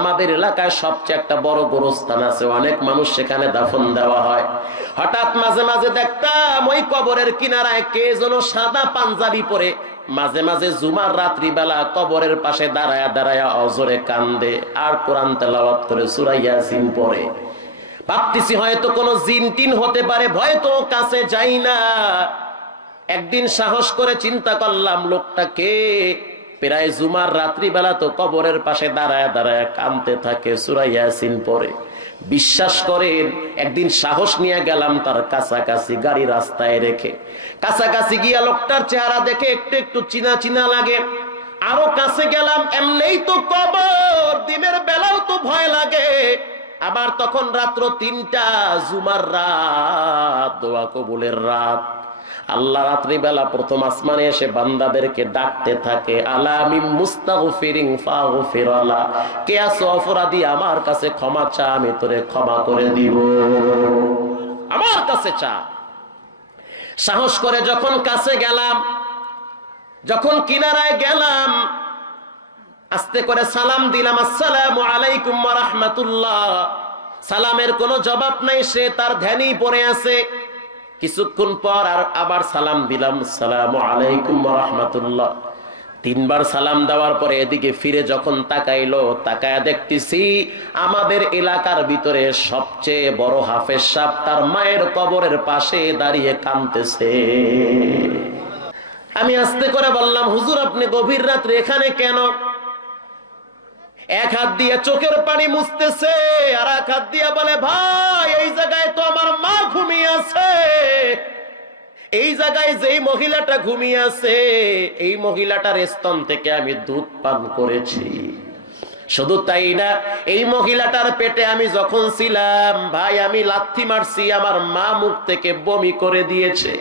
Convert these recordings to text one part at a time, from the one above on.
আমাদের এলাকায় সবচেয়ে একটা বড় গোরস্থান আছে, অনেক মানুষ সেখানে দাফন দেওয়া হয়। হঠাৎ মাঝে মাঝে দেখতাম ওই কবরের কিনারায় কে যেন সাদা পাঞ্জাবি পরে মাঝে মাঝে জুমার রাত্রিবেলা কবরের পাশে দাঁড়ায়া দাঁড়ায়া অজরে কান্দে আর কোরআন তেলাওয়াত করে সূরা ইয়াসিন পড়ে। ভাবতেছি হয়তো কোনো জিন টিন হতে পারে, ভয় তো কাছে যাই না। একদিন সাহস করে চিন্তা করলাম লোকটা কে, প্রায় জুমার রাত্রিবেলা তো কবরের পাশে দাঁড়ায় দাঁড়ায় কাঁদতে থাকে, সূরা ইয়াসিন পড়ে। বিশ্বাস করেন, একদিন সাহস নিয়ে গেলাম তার কাছাকাছি, গাড়ি রাস্তায় রেখে কাছাকাছি গিয়া লোকটার চেহারা দেখে একটু একটু চিনা চিনা লাগে। আরো কাছে গেলাম, এমনিই তো কবর, দিনের বেলাও তো ভয় লাগে। আবার তখন রাত্র ৩টা, জুমার রাত, দোয়া কবুলের রাত। আল্লাহ রাত্রিবেলা প্রথম আসমানে এসে বান্দাদেরকে ডাকতে থাকে, আলা মিন মুস্তাগফিরিন ফাগফিরালা, কে আছো অপরাধী, আমার কাছে ক্ষমা চা, আমি তোরে ক্ষমা করে দিব, আমার কাছে চা। সাহস করে যখন কাছে গেলাম, যখন কিনারায় গেলাম, আস্তে করে সালাম দিলাম, আসসালামু আলাইকুম ওয়া রাহমাতুল্লাহ। সালামের কোনো জবাব নাই, সে তার ধ্যানেই পড়ে আছে। কিছুক্ষণ পর আবার সালাম দিলাম, আসসালামু আলাইকুম ওয়া রাহমাতুল্লাহ। 3 বার সালাম দেওয়ার পরে এদিকে ফিরে যখন তাকাইলো, তাকায়া দেখতেছি আমাদের এলাকার ভিতরে সবচেয়ে বড় হাফেজ সাহেব তার মায়ের কবরের পাশে দাঁড়িয়ে কাঁদতেছে। আমি আস্তে করে বললাম, হুজুর আপনি গভীর রাত্রে এখানে কেন? এক হাত দিয়ে চোখের পানি মুছতেছে, আর এক হাত দিয়ে বলে, ভাই এই জায়গায় তো আমার মা ঘুমিয়ে আছে, এই জায়গায় যেই মহিলাটা ঘুমিয়ে আছে, এই মহিলাটার স্তন থেকে আমি দুধ পান করেছি। শুধু তাই না, এই মহিলাটার পেটে আমি যখন ছিলাম ভাই, আমি লাথি মারছি, আমার মা মুখ থেকে বমি করে দিয়েছে।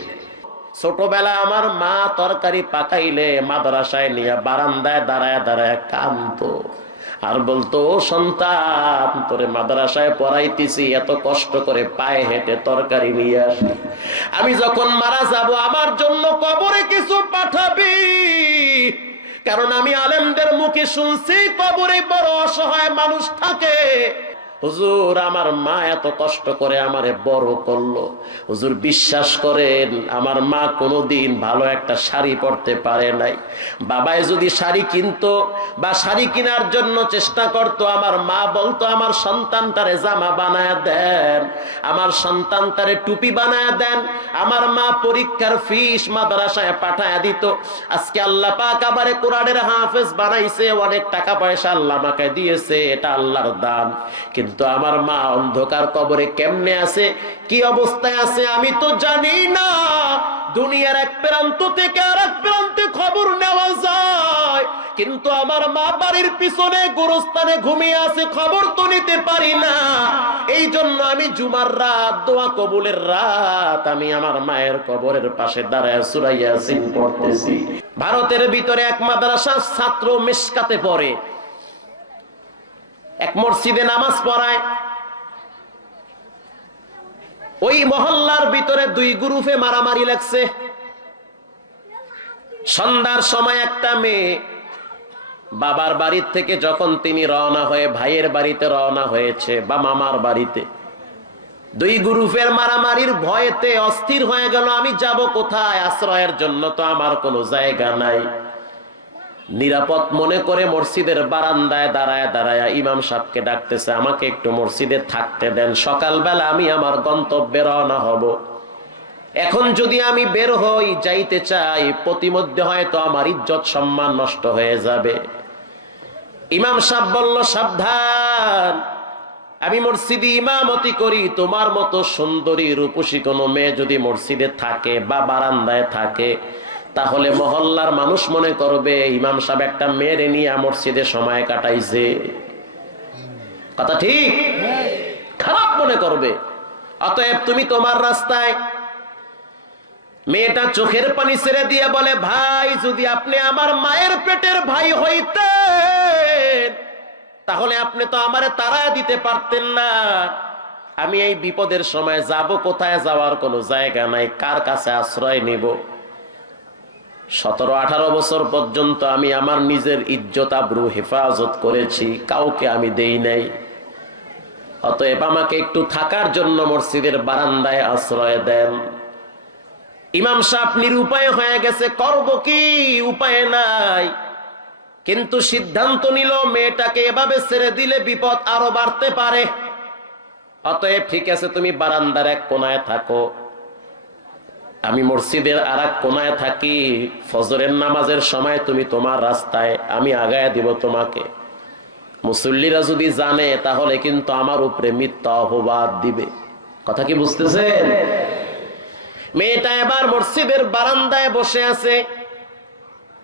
ছোটবেলা আমার মা তরকারি পাকাইলে মাদ্রাসায় নিয়ে বারান্দায় দাঁড়ায় দাঁড়ায় কাঁদতো আর বলতো, সন্তান তোরে মাদ্রাসায় পড়াইতেছি, এত কষ্ট করে পায়ে হেঁটে তরকারি নিয়ে আসি, আমি যখন মারা যাব আমার জন্য কবরে কিছু পাঠাবি। কারণ আমি আলেমদের মুখে শুনছি কবরে বড় অসহায় মানুষ থাকে। হুজুর আমার মা এত কষ্ট করে আমারে বড় করলো, হুজুর বিশ্বাস করেন আমার মা কোনোদিন ভালো একটা শাড়ি পরতে পারে নাই। বাবাই যদি শাড়ি কিনতো বা শাড়ি কেনার জন্য চেষ্টা করতো, আমার মা বলতো আমার সন্তানটারে জামা বানায় দেন, আমার সন্তানটারে টুপি বানায় দেন। আমার মা পরীক্ষার ফিস মাদ্রাসায় পাঠায় দিত। আজকে আল্লাহ পাক আবারে কোরআনের হাফেজ বানাইছে, অনেক টাকা পয়সা আল্লাহ আমাকে দিয়েছে, এটা আল্লাহর দান। কিন্তু আমার মা অন্ধকার কবরে কেমনে আছে, কি অবস্থায় আছে আমি তো জানি না। দুনিয়ার এক প্রান্ত থেকে আর এক প্রান্তে খবর নেওয়া যায়, কিন্তু আমার মা বাড়ির পিছনে গোরস্থানে ঘুমিয়ে আছে, খবর তো নিতে পারি না। এই জন্য আমি জুমার রাত, দোয়া কবুলের রাত, আমি আমার মায়ের কবরের পাশে দাঁড়ায় সূরা ইয়াসিন পড়তেছি। ভারতের ভিতরে এক মাদ্রাসার ছাত্র মিশকাতে পড়ে, এক মসজিদে নামাজ পড়ায়। ওই মহল্লার ভিতরে 2 গ্রুপে মারামারি লাগছে। সন্ধ্যার সময় একটা মেয়ে বাবার বাড়ির থেকে যখন তিনি রওনা হয়ে ভাইয়ের বাড়িতে রওনা হয়েছে বা মামার বাড়িতে, 2 গ্রুপের মারামারির ভয়েতে অস্থির হয়ে গেল, আমি যাব কোথায়, আশ্রয়ের জন্য তো আমার কোনো জায়গা নাই। নিরাপদ মনে করে মসজিদের বারান্দায় দাঁড়ায় দাঁড়ায় ইমাম সাহেবকে ডাকতেছে, আমাকে একটু মসজিদে থাকতে দেন, সকালবেলা আমি আমার গন্তব্যে রওনা হব। এখন যদি আমি বের হই, যাইতে চাই, প্রতিমধ্যে হয়তো আমার ইজ্জত সম্মান নষ্ট হয়ে যাবে। ইমাম সাহেব বলল, সাবধান, আমি মসজিদে ইমামতি করি, তোমার মতো সুন্দরী রূপসী কোনো মেয়ে যদি মসজিদে থাকে বা বারান্দায় থাকে, তাহলে মহল্লার মানুষ মনে করবে ইমাম সাহেব একটা মেয়েরে নিয়ে মসজিদে সময় কাটাইছে। কথা ঠিক? খারাপ মনে করবে। অতএব তুমি তোমার রাস্তায়। মেয়েটা চোখের পানি ছেড়ে দিয়ে বলে, ভাই যদি আপনি আমার মায়ের পেটের ভাই হইতেন তাহলে আপনি তো আমারে তাড়ায় দিতে পারতেন না। আমি এই বিপদের সময় যাব কোথায়, যাওয়ার কোনো জায়গা নাই, কার কাছে আশ্রয় নিব। 17-18 বছর পর্যন্ত আমি আমার নিজের ইজ্জত আবরু হেফাজত করেছি, কাউকে আমি দেই নাই। অতএব আমাকে একটু থাকার জন্য মসজিদের বারান্দায় আশ্রয় দেন। ইমাম সাহেব নিরুপায় হয়ে গেছে, করব কি, উপায় নাই। কিন্তু সিদ্ধান্ত নিল মেয়েটাকে এভাবে ছেড়ে দিলে বিপদ আরো বাড়তে পারে। অতএব ঠিক আছে, তুমি বারান্দার এক কোনায় থাকো, আমি মসজিদের আর এক কোনায় থাকি। ফজরের নামাজের সময় তুমি তোমার রাস্তায়, আমি আগায় দিব তোমাকে। মুসল্লিরা যদি জানে তাহলে কিন্তু আমার উপরে মিথ্যা অপবাদ দিবে। কথা কি বুঝতেছেন? মেয়েটা এবার মসজিদের বারান্দায় বসে আছে।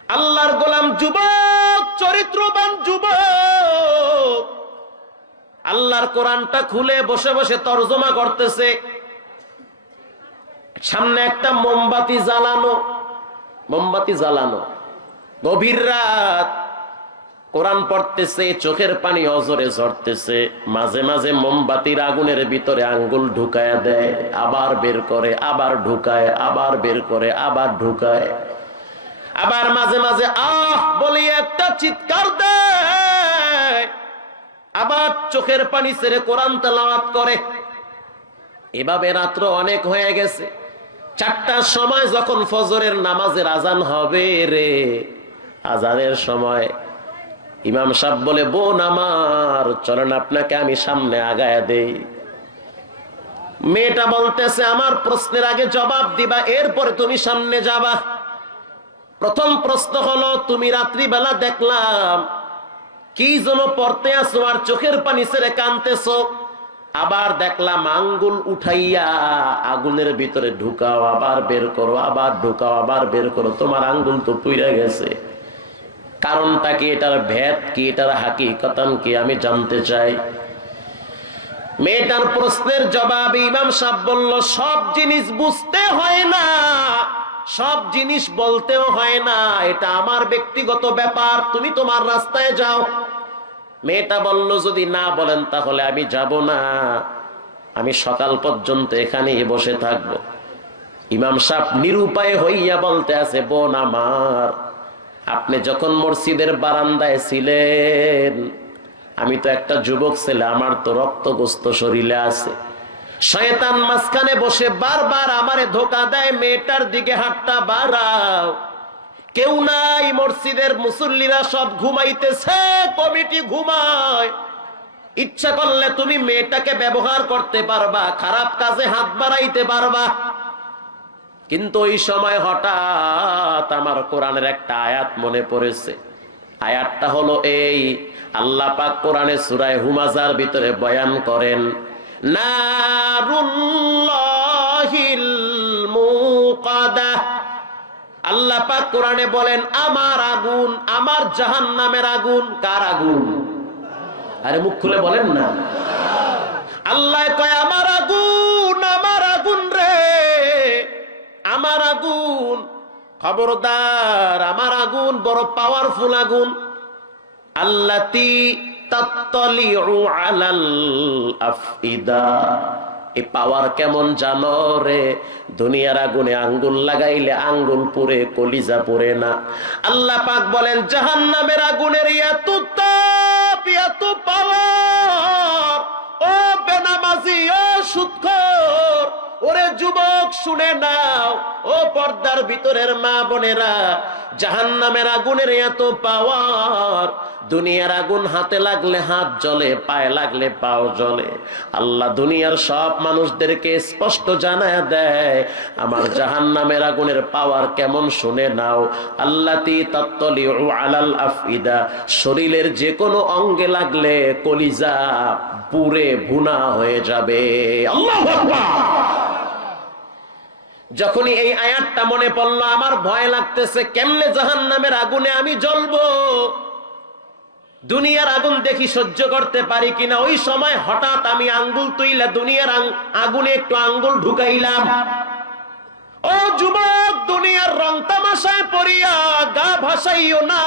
আল্লাহর গোলাম যুবক, চরিত্রবান যুবক, আল্লাহর কোরআনটা খুলে বসে বসে তরজমা করতেছে। সামনে একটা মোমবাতি জ্বালানো, গভীর রাত, কোরআন পড়তেছে, চোখের পানি অজরে ঝরতেছে। মাঝে মাঝে মোমবাতির আগুনের ভিতরে আঙ্গুল ঢুকায় দেয়, আবার বের করে, আবার ঢুকায়, আবার বের করে, আবার ঢুকায়। আবার মাঝে মাঝে আহ বলি একটা চিৎকার দেয়, আবার চোখের পানি ছেড়ে কোরআন তেলাওয়াত করে। এভাবে রাত্র অনেক হয়ে গেছে। 4টার সময় যখন ফজরের নামাজের আজান হবে রে, আজানের সময় ইমাম সাহেব বলে, বোন আমার, চলেন আপনাকে আমি সামনে আগায় দেই। মেয়েটা বলতেছে, আমার প্রশ্নের আগে জবাব দিবা, এরপরে তুমি সামনে যাবা। প্রথম প্রশ্ন হলো, তুমি রাত্রিবেলা দেখলাম কি যেন পড়তে আসো আর চোখের পানি ছেড়ে কাঁদতেছো। আবার দেখলাম আঙ্গুল উঠাইয়া আগুনের ভিতরে ঢুকাও, আবার বের করো, আবার ঢুকাও, আবার বের করো। তোমার আঙ্গুল তো পুড়ে গেছে, কারণটা কি, এটার ভেদ কি, এটার হাকিকতান কি, আমি জানতে চাই। মেয়েটার প্রশ্নের জবাবে ইমাম সাহেব বলল, সব জিনিস বুঝতে হয় না, সব জিনিস বলতেও হয় না, এটা আমার ব্যক্তিগত ব্যাপার, তুমি তোমার রাস্তায় যাও। মেয়েটা বলল, যদি না বলেন তাহলে আমি যাব না, আমি সকাল পর্যন্ত এখানেই বসে থাকব। ইমাম সাহেব নিরুপায় হইয়া বলতে আছে, বোন আমার, আপনি যখন মসজিদের বারান্দায় ছিলেন, আমি তো একটা যুবক ছেলে, আমার তো রক্তগ্রস্ত শরীরে আছে। শয়তান মাঝখানে বসে বারবার আমারে ধোকা দেয়, মেয়েটার দিকে হাতটা বাড়াও। কেউ নাই, মসজিদের মুসল্লিরা সব ঘুমাইতেছে, কমিটি ঘুমায়। ইচ্ছা করলে তুমি মেয়েটাকে ব্যবহার করতে পারবা, খারাপ কাজে হাত বাড়াইতে পারবা। কিন্তু ওই সময় হঠাৎ আমার কোরআনের একটা আয়াত মনে পড়েছে। আয়াতটা হলো এই, আল্লাহ পাক কোরআনে সূরা হুমাযার ভিতরে বয়ান করেন, নারুল্লাহিল মুকাদা। আল্লাহ পাক কোরআনে বলেন, আমার আগুন, আমার জাহান্নামের আগুন। কার আগুন? আরে মুখ খুলে বলেন না। আল্লাহ কয়, আমার আগুন, আমার আগুন রে, আমার আগুন। খবরদার, আমার আগুন বড় পাওয়ারফুল আগুন। আল্লাতী তাত্তালিউ আলাল আফইদা। এই পাওয়ার কেমন জানো রে? দুনিয়ার আগুনে আঙ্গুল লাগাইলে আঙ্গুল পুড়ে, কলিজা পুড়ে না। আল্লাহ পাক বলেন, জাহান্নামের আগুনের এত তাপ, এত পাওয়ার। ও বেনামাজি, ও সুদখোর, ওরে যুবক শুনে নাও, ও পর্দার ভিতরের মা বোনেরা, জাহান্নামের আগুনের এত পাওয়ার। দুনিয়ার আগুন হাতে লাগলে হাত জ্বলে, পায়ে লাগলে পাও জ্বলে। আল্লাহ দুনিয়ার সব মানুষদেরকে স্পষ্ট জানায় দেয়, আমার জাহান্নামের আগুনের পাওয়ার কেমন শুনে নাও। আল্লাতী তাত্তালিউ আলাল আফইদা। শরীরের যে কোনো অঙ্গে লাগলে কলিজা পুড়ে ভুনা হয়ে যাবে। আল্লাহু আকবার। যখনই এই আয়াতটা মনে পড়লো, আমার ভয় লাগতেছে, কেমনে জাহান্নামের আগুনে আমি জ্বলবো। দুনিয়ার আগুন দেখি সহ্য করতে পারি কিনা। ওই সময় হঠাৎ আমি আঙ্গুল তুইলা দুনিয়ার আগুনে একটু আঙ্গুল ঢুকাইলাম। ও যুবক, দুনিয়ার রং তামাশায় পড়িয়া গা ভাসাইও না।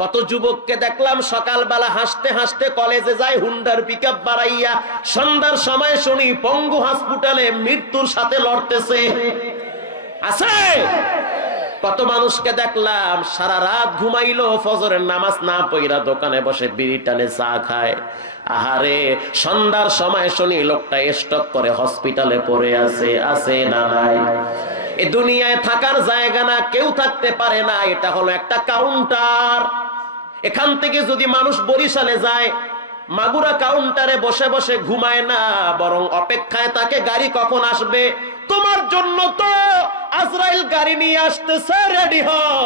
কত যুবককে দেখলাম সকালবেলা হাসতে হাসতে কলেজে যায়, হুন্ডার পিকআপ বাড়াইয়া। সন্ধ্যার সময় শুনি পঙ্গু হসপিটালে মৃত্যুর সাথে লড়তেছে। আছে? কত মানুষকে দেখলাম সারা রাত ঘুমাইলো, ফজরের নামাজ না পড়া দোকানে বসে বিড়ি টানে চা খায়। আহারে সন্ধ্যার সময় শুনি লোকটা স্ট্রোক করে হসপিটালে পড়ে আছে না নাই? এই দুনিয়ায় থাকার জায়গা না, কেউ থাকতে পারে না। এটা হলো একটা কাউন্টার। এখান থেকে যদি মানুষ বরিশালে যায়, মাগুরা কাউন্টারে বসে বসে ঘুমায় না, বরং অপেক্ষায় তাকে গাড়ি কখন আসবে। তোমার জন্য তো আজরাইল গাড়ি নিয়ে আসতেছে, রেডি হও,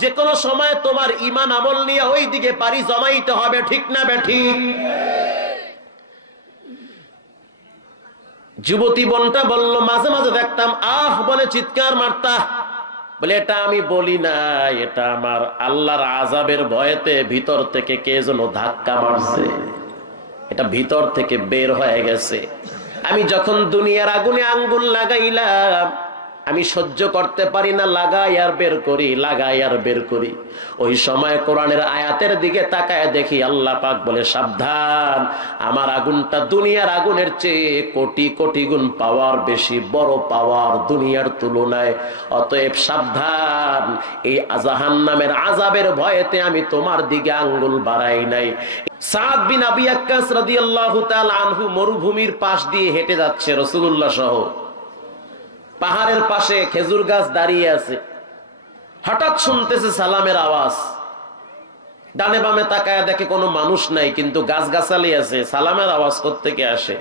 যে কোনো সময় তোমার ঈমান আমল নিয়ে ওই দিকে পাড়ি জমাইতে হবে, ঠিক না বেঠিক? যুবতী বোনটা বলল, মাঝে মাঝে দেখতাম আহ বলে চিৎকার মারতা। বলে এটা আমি বলি না, এটা আমার আল্লাহর আযাবের ভয়েতে ভিতর থেকে কে যেন ধাক্কা মারছে, এটা ভিতর থেকে বের হয়ে গেছে। আমি যখন দুনিয়ার আগুনে আঙ্গুল লাগাইলাম, আমি সহ্য করতে পারি না, লাগাই আর বের করি, লাগাই আর বের করি। ওই সময় কোরআনের আয়াতের দিকে তাকায় দেখি আল্লাহ পাক বলে, সাবধান, আমার আগুনটা দুনিয়ার আগুনের চেয়ে কোটি কোটি গুণ পাওয়ার বেশি, বড় পাওয়ার দুনিয়ার তুলনায়। অতএব সাবধান, এই জাহান্নামের আযাবের ভয়েতে আমি তোমার দিকে আঙ্গুল বাড়াই নাই। সাদ বিন আবি ওয়াক্কাস রাদিয়াল্লাহু তাআলা আনহু মরুভূমির পাশ দিয়ে হেঁটে যাচ্ছে রাসূলুল্লাহ সহ। পাহাড়ের পাশে খেজুর গাছ দাঁড়িয়ে আছে। হঠাৎ শুনতেছে সালামের আওয়াজ। ডানে বামে তাকায় দেখে কোনো মানুষ নাই, কিন্তু গাছগাছালি আছে। সালামের আওয়াজ কোত্থেকে আসে?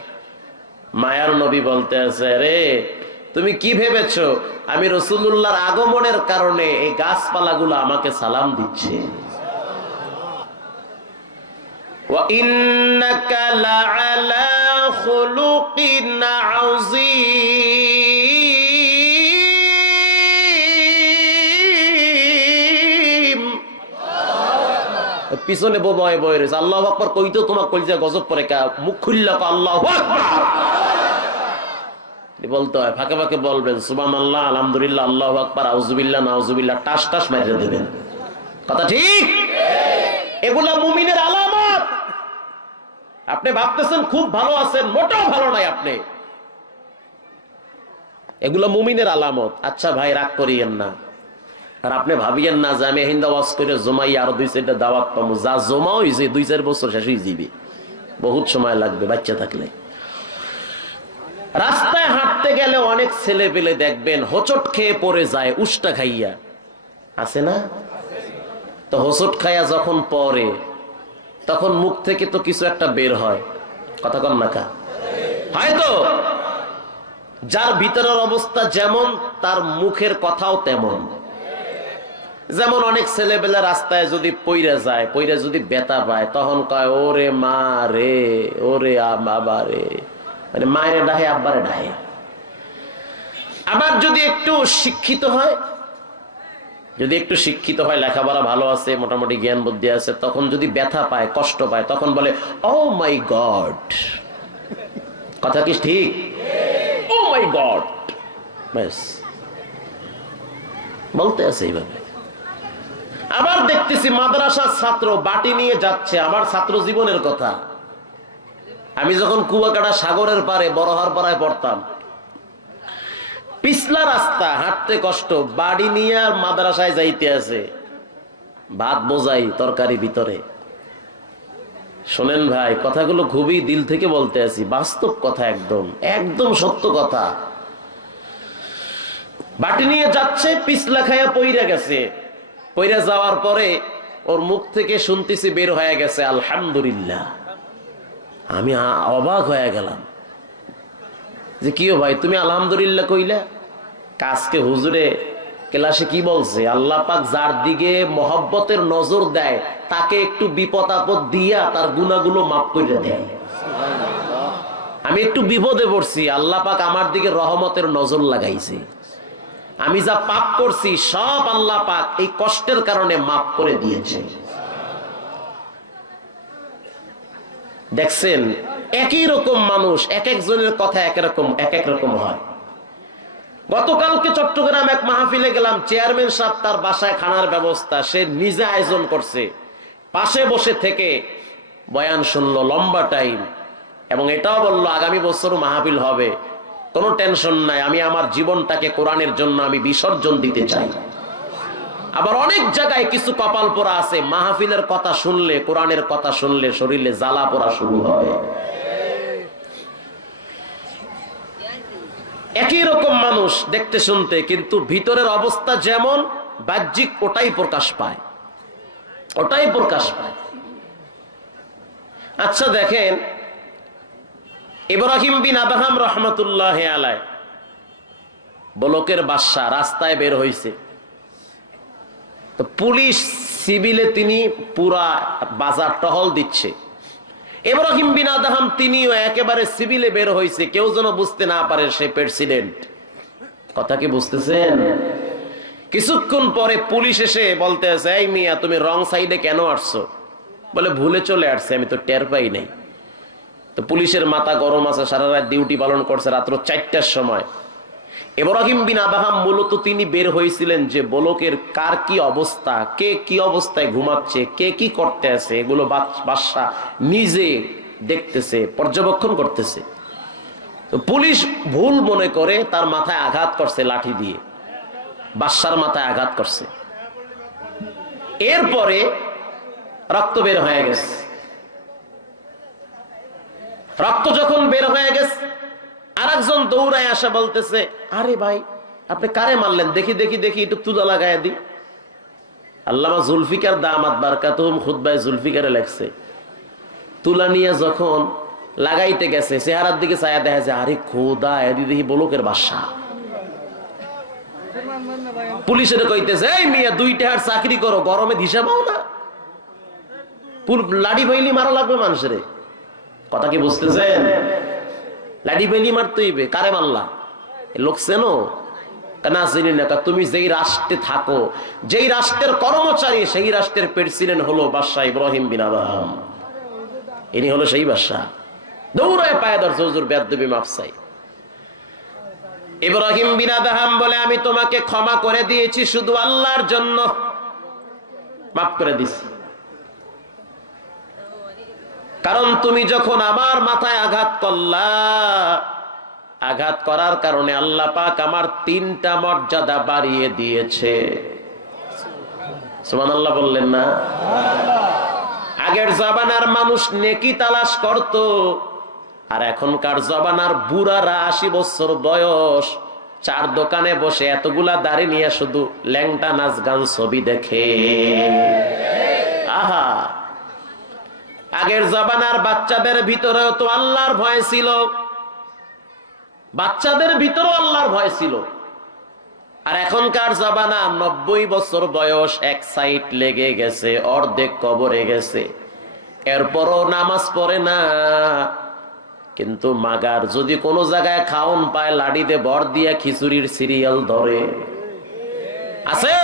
মায়ার নবী বলতে আছে, রে তুমি কি ভেবেছো আমি রাসূলুল্লাহর আগমনের কারণে এই গাছপালাগুলো আমাকে সালাম দিচ্ছে? ওয়া ইন্নাকা লাআলা খুলুকিন আযীম। পিছনে বয়ে বয়ে রয়েছে। আল্লাহু আকবার কইতো তোমার কলিজা গজব পড়ে, মুখ খুললা আল্লাহু আকবার বলতে হয়। ফাঁকে ফাঁকে বলবেন সুবহানাল্লাহ, আলহামদুলিল্লাহ, আল্লাহু আকবার, আউযুবিল্লাহ, নাউযুবিল্লাহ, টাস টাস মেরে দেবেন। কথা ঠিক? এগুলা মুমিনের আলামত। আপনি ভাবতেছেন খুব ভালো আছেন, মোটেও ভালো নাই আপনি। এগুলো মুমিনের আলামত। আচ্ছা ভাই, রাগ করিয়েন না, আর আপনি ভাবিয়েন না যে আমি হিন্দা ওয়াজ করে জমাই আরো 2-4টা দাওয়াত পাবো। যা জমা হয়েছে 2-4 বছর শেষ হয়ে যাবে, বহুত সময় লাগবে বাচ্চা থাকলে। রাস্তায় হাঁটতে গেলে অনেক ছেলে পেলে দেখবেন হোঁচট খেয়ে পড়ে যায় উষ্টা খাইয়া, আছে না? তো হোঁচট খাইয়া যখন পড়ে তখন মুখ থেকে তো কিছু একটা বের হয়, কথা কন না কা? হয়তো যার ভিতরের অবস্থা যেমন তার মুখের কথাও তেমন। যেমন অনেক ছেলেবেলা রাস্তায় যদি পইরা যায়, পইরা যদি ব্যথা পায়, তখন কয় ওরে মা রে, ওরে বাবা রে, মানে মায়ের ডাহে আব্বারে ডাহে। আবার যদি একটু শিক্ষিত হয়, যদি একটু শিক্ষিত হয়, লেখাপড়া ভালো আছে, মোটামুটি জ্ঞান বুদ্ধি আছে, তখন যদি ব্যথা পায়, কষ্ট পায়, তখন বলে ও মাই গড। কথা কি ঠিক? ও মাই গড, ব্যাস বলতে আছে এইভাবে। আবার দেখতেছি মাদ্রাসার ছাত্র বাটি নিয়ে যাচ্ছে, আমার ছাত্র জীবনের কথা। আমি যখন কুয়াকাটা সাগরের পারে বড়হার পাড়ায় পড়তাম, পিছলা রাস্তা, হাঁটতে কষ্ট, বাড়ি নিয়ে আর মাদ্রাসায় যাইতে আছে, ভাত বোঝাই তরকারি ভিতরে। শোনেন ভাই, কথাগুলো খুবই দিল থেকে বলতে আছি, বাস্তব কথা, একদম একদম সত্য কথা। বাটি নিয়ে যাচ্ছে, পিছলা খাইয়া পইরা গেছে। পইরা যাওয়ার পরে ওর মুখ থেকে শুনতেছি বের হয়ে গেছে আলহামদুলিল্লাহ। আমি অবাক হয়ে গেলাম যে কিও ভাই তুমি আলহামদুলিল্লাহ কইলা? আজকে হুজুরে ক্লাসে কি বলছে, আল্লাহ পাক যার দিকে মহব্বতের নজর দেয় তাকে একটু বিপদ আপদ দিয়া তার গুনাহগুলো মাফ করে দেয়। আমি একটু বিপদে পড়ছি, আল্লাহ পাক আমার দিকে রহমতের নজর লাগাইছে। আমি যা পাপ করছি সব আল্লাহ পাক এই কষ্টের কারণে মাফ করে দিয়েছে। দেখছেন, একই রকম মানুষ, এক একজনের কথা এক এক রকম হয়। গতকালকে চট্টগ্রাম এক মাহফিলে গেলাম, চেয়ারম্যান সাহেব তার বাসায় খানার ব্যবস্থা সে নিজে আয়োজন করছে, পাশে বসে থেকে বয়ান শুনলো লম্বা টাইম, এবং এটাও বললো আগামী বছরও মাহফিল হবে, কোনো টেনশন নাই, আমি আমার জীবনটাকে কোরআনের জন্য আমি বিসর্জন দিতে চাই। আবার অনেক জায়গায় কিছু কপাল পোড়া আছে, মাহফিলের কথা শুনলে, কোরআনের কথা শুনলে শরীরে জ্বালা পোড়া শুরু হয়। একই রকম মানুষ দেখতে শুনতে, কিন্তু ভিতরের অবস্থা যেমন বাহ্যিক ওটাই প্রকাশ পায়, ওটাই প্রকাশ পায়। আচ্ছা দেখেন, ইব্রাহিম বিন আদহাম রহমতুল্লাহ আলাইহি বলকের বাদশা রাস্তায় বের হয়েছে, তো পুলিশ সিভিলে তিনি পুরা বাজার টহল দিচ্ছে। ইব্রাহিম বিন আদহাম তিনিও একেবারে সিভিলে বের হয়েছে, কেউ যেন বুঝতে না পারে সে প্রেসিডেন্ট। কথা কি বুঝতেছেন? কিছুক্ষণ পরে পুলিশ এসে বলতে আছে, এই মিয়া তুমি রং সাইডে কেন আসছো? বলে ভুলে চলে আসছে, আমি তো টের পাই নাই। তো পুলিশের মাথা গরম আছে, সারা রাত ডিউটি পালন করছে, রাত্র 4টার সময়। ইব্রাহিম বিন আদহাম মূলত তিনি বের হয়েছিলেন যে বলকের কার কি অবস্থা, কে কি অবস্থায় ঘুমাচ্ছে, কে কি করতে আছে, এগুলো বাদশা নিজে দেখতেছে, পর্যবেক্ষণ করতেছে। তো পুলিশ ভুল মনে করে তার মাথায় আঘাত করছে লাঠি দিয়ে, বাদশার মাথায় আঘাত করছে। এরপরে রক্ত বের হয়ে গেছে। রক্ত যখন বের হয়ে গেছে, আরেকজন দৌড়ায় আসা বলতেছে, আরে ভাই আপনি কারে মারলেন? দেখি দেখি দেখি, একটু তুলা লাগায় দি। আল্লামা জুলফিকার দামাত বারকাতুহুম খুতবায়ে জুলফিকারে লেখছে, তুলা নিয়ে যখন লাগাইতে গেছে, চেহারার দিকে চায়া দেখা যায়, আরে খোদা, এদি দেখি বলকের বাদশা। পুলিশের কইতেছে, এই মিয়া 2 টাকার চাকরি করো, গরমে দিশা পাও না? লাঠি ফাইলি মারা লাগবে মানুষের। কথা কি বুঝতেছেন? লাঠি ফাইলি মারতে হইবে। কারে মারলা? লোক চেনো না? চিনি না। তুমি যেই রাষ্ট্রে থাকো, যেই রাষ্ট্রের কর্মচারী, সেই রাষ্ট্রের প্রেসিডেন্ট হলো বাদশা ইব্রাহিম বিন আদহাম। ইনি হলো সেই বাদশা। দৌড়ায় পায়ে ধরছে, হুজুর বেয়াদবি মাফ চাই। ইব্রাহিম বিন আদহাম বলে, আমি তোমাকে ক্ষমা করে দিয়েছি শুধু আল্লাহর জন্য, মাফ করে দিছি। কারণ তুমি যখন আমার মাথায় আঘাত করলা, আঘাত করার কারণে আল্লাহ পাক আমার 3টা মর্যাদা বাড়িয়ে দিয়েছে। সুবহানাল্লাহ বললেন না? আগের জামানার মানুষ নেকি তালাশ করত, আর এখনকার জামানার বুড়ারা 80 বছর বয়স 4 দোকানে বসে এতগুলা দাড়ি নিয়ে শুধু ল্যাংটা নাচ গান ছবি দেখে। আহা, আগের জামানার বাচ্চাদের ভিতরেও তো আল্লাহর ভয় ছিল, বাচ্চাদের ভিতরেও আল্লাহর ভয় ছিল। আর এখনকার জামানা 90 বছর বয়স, এক সাইড লেগে গেছে, অর্ধেক কবরে গেছে, এরপরও নামাজ পড়ে না। কিন্তু মাগার যদি কোনো জায়গায় খাওন পায়, লাঠিতে ভর দিয়া খিচুড়ির সিরিয়াল ধরে। আছে?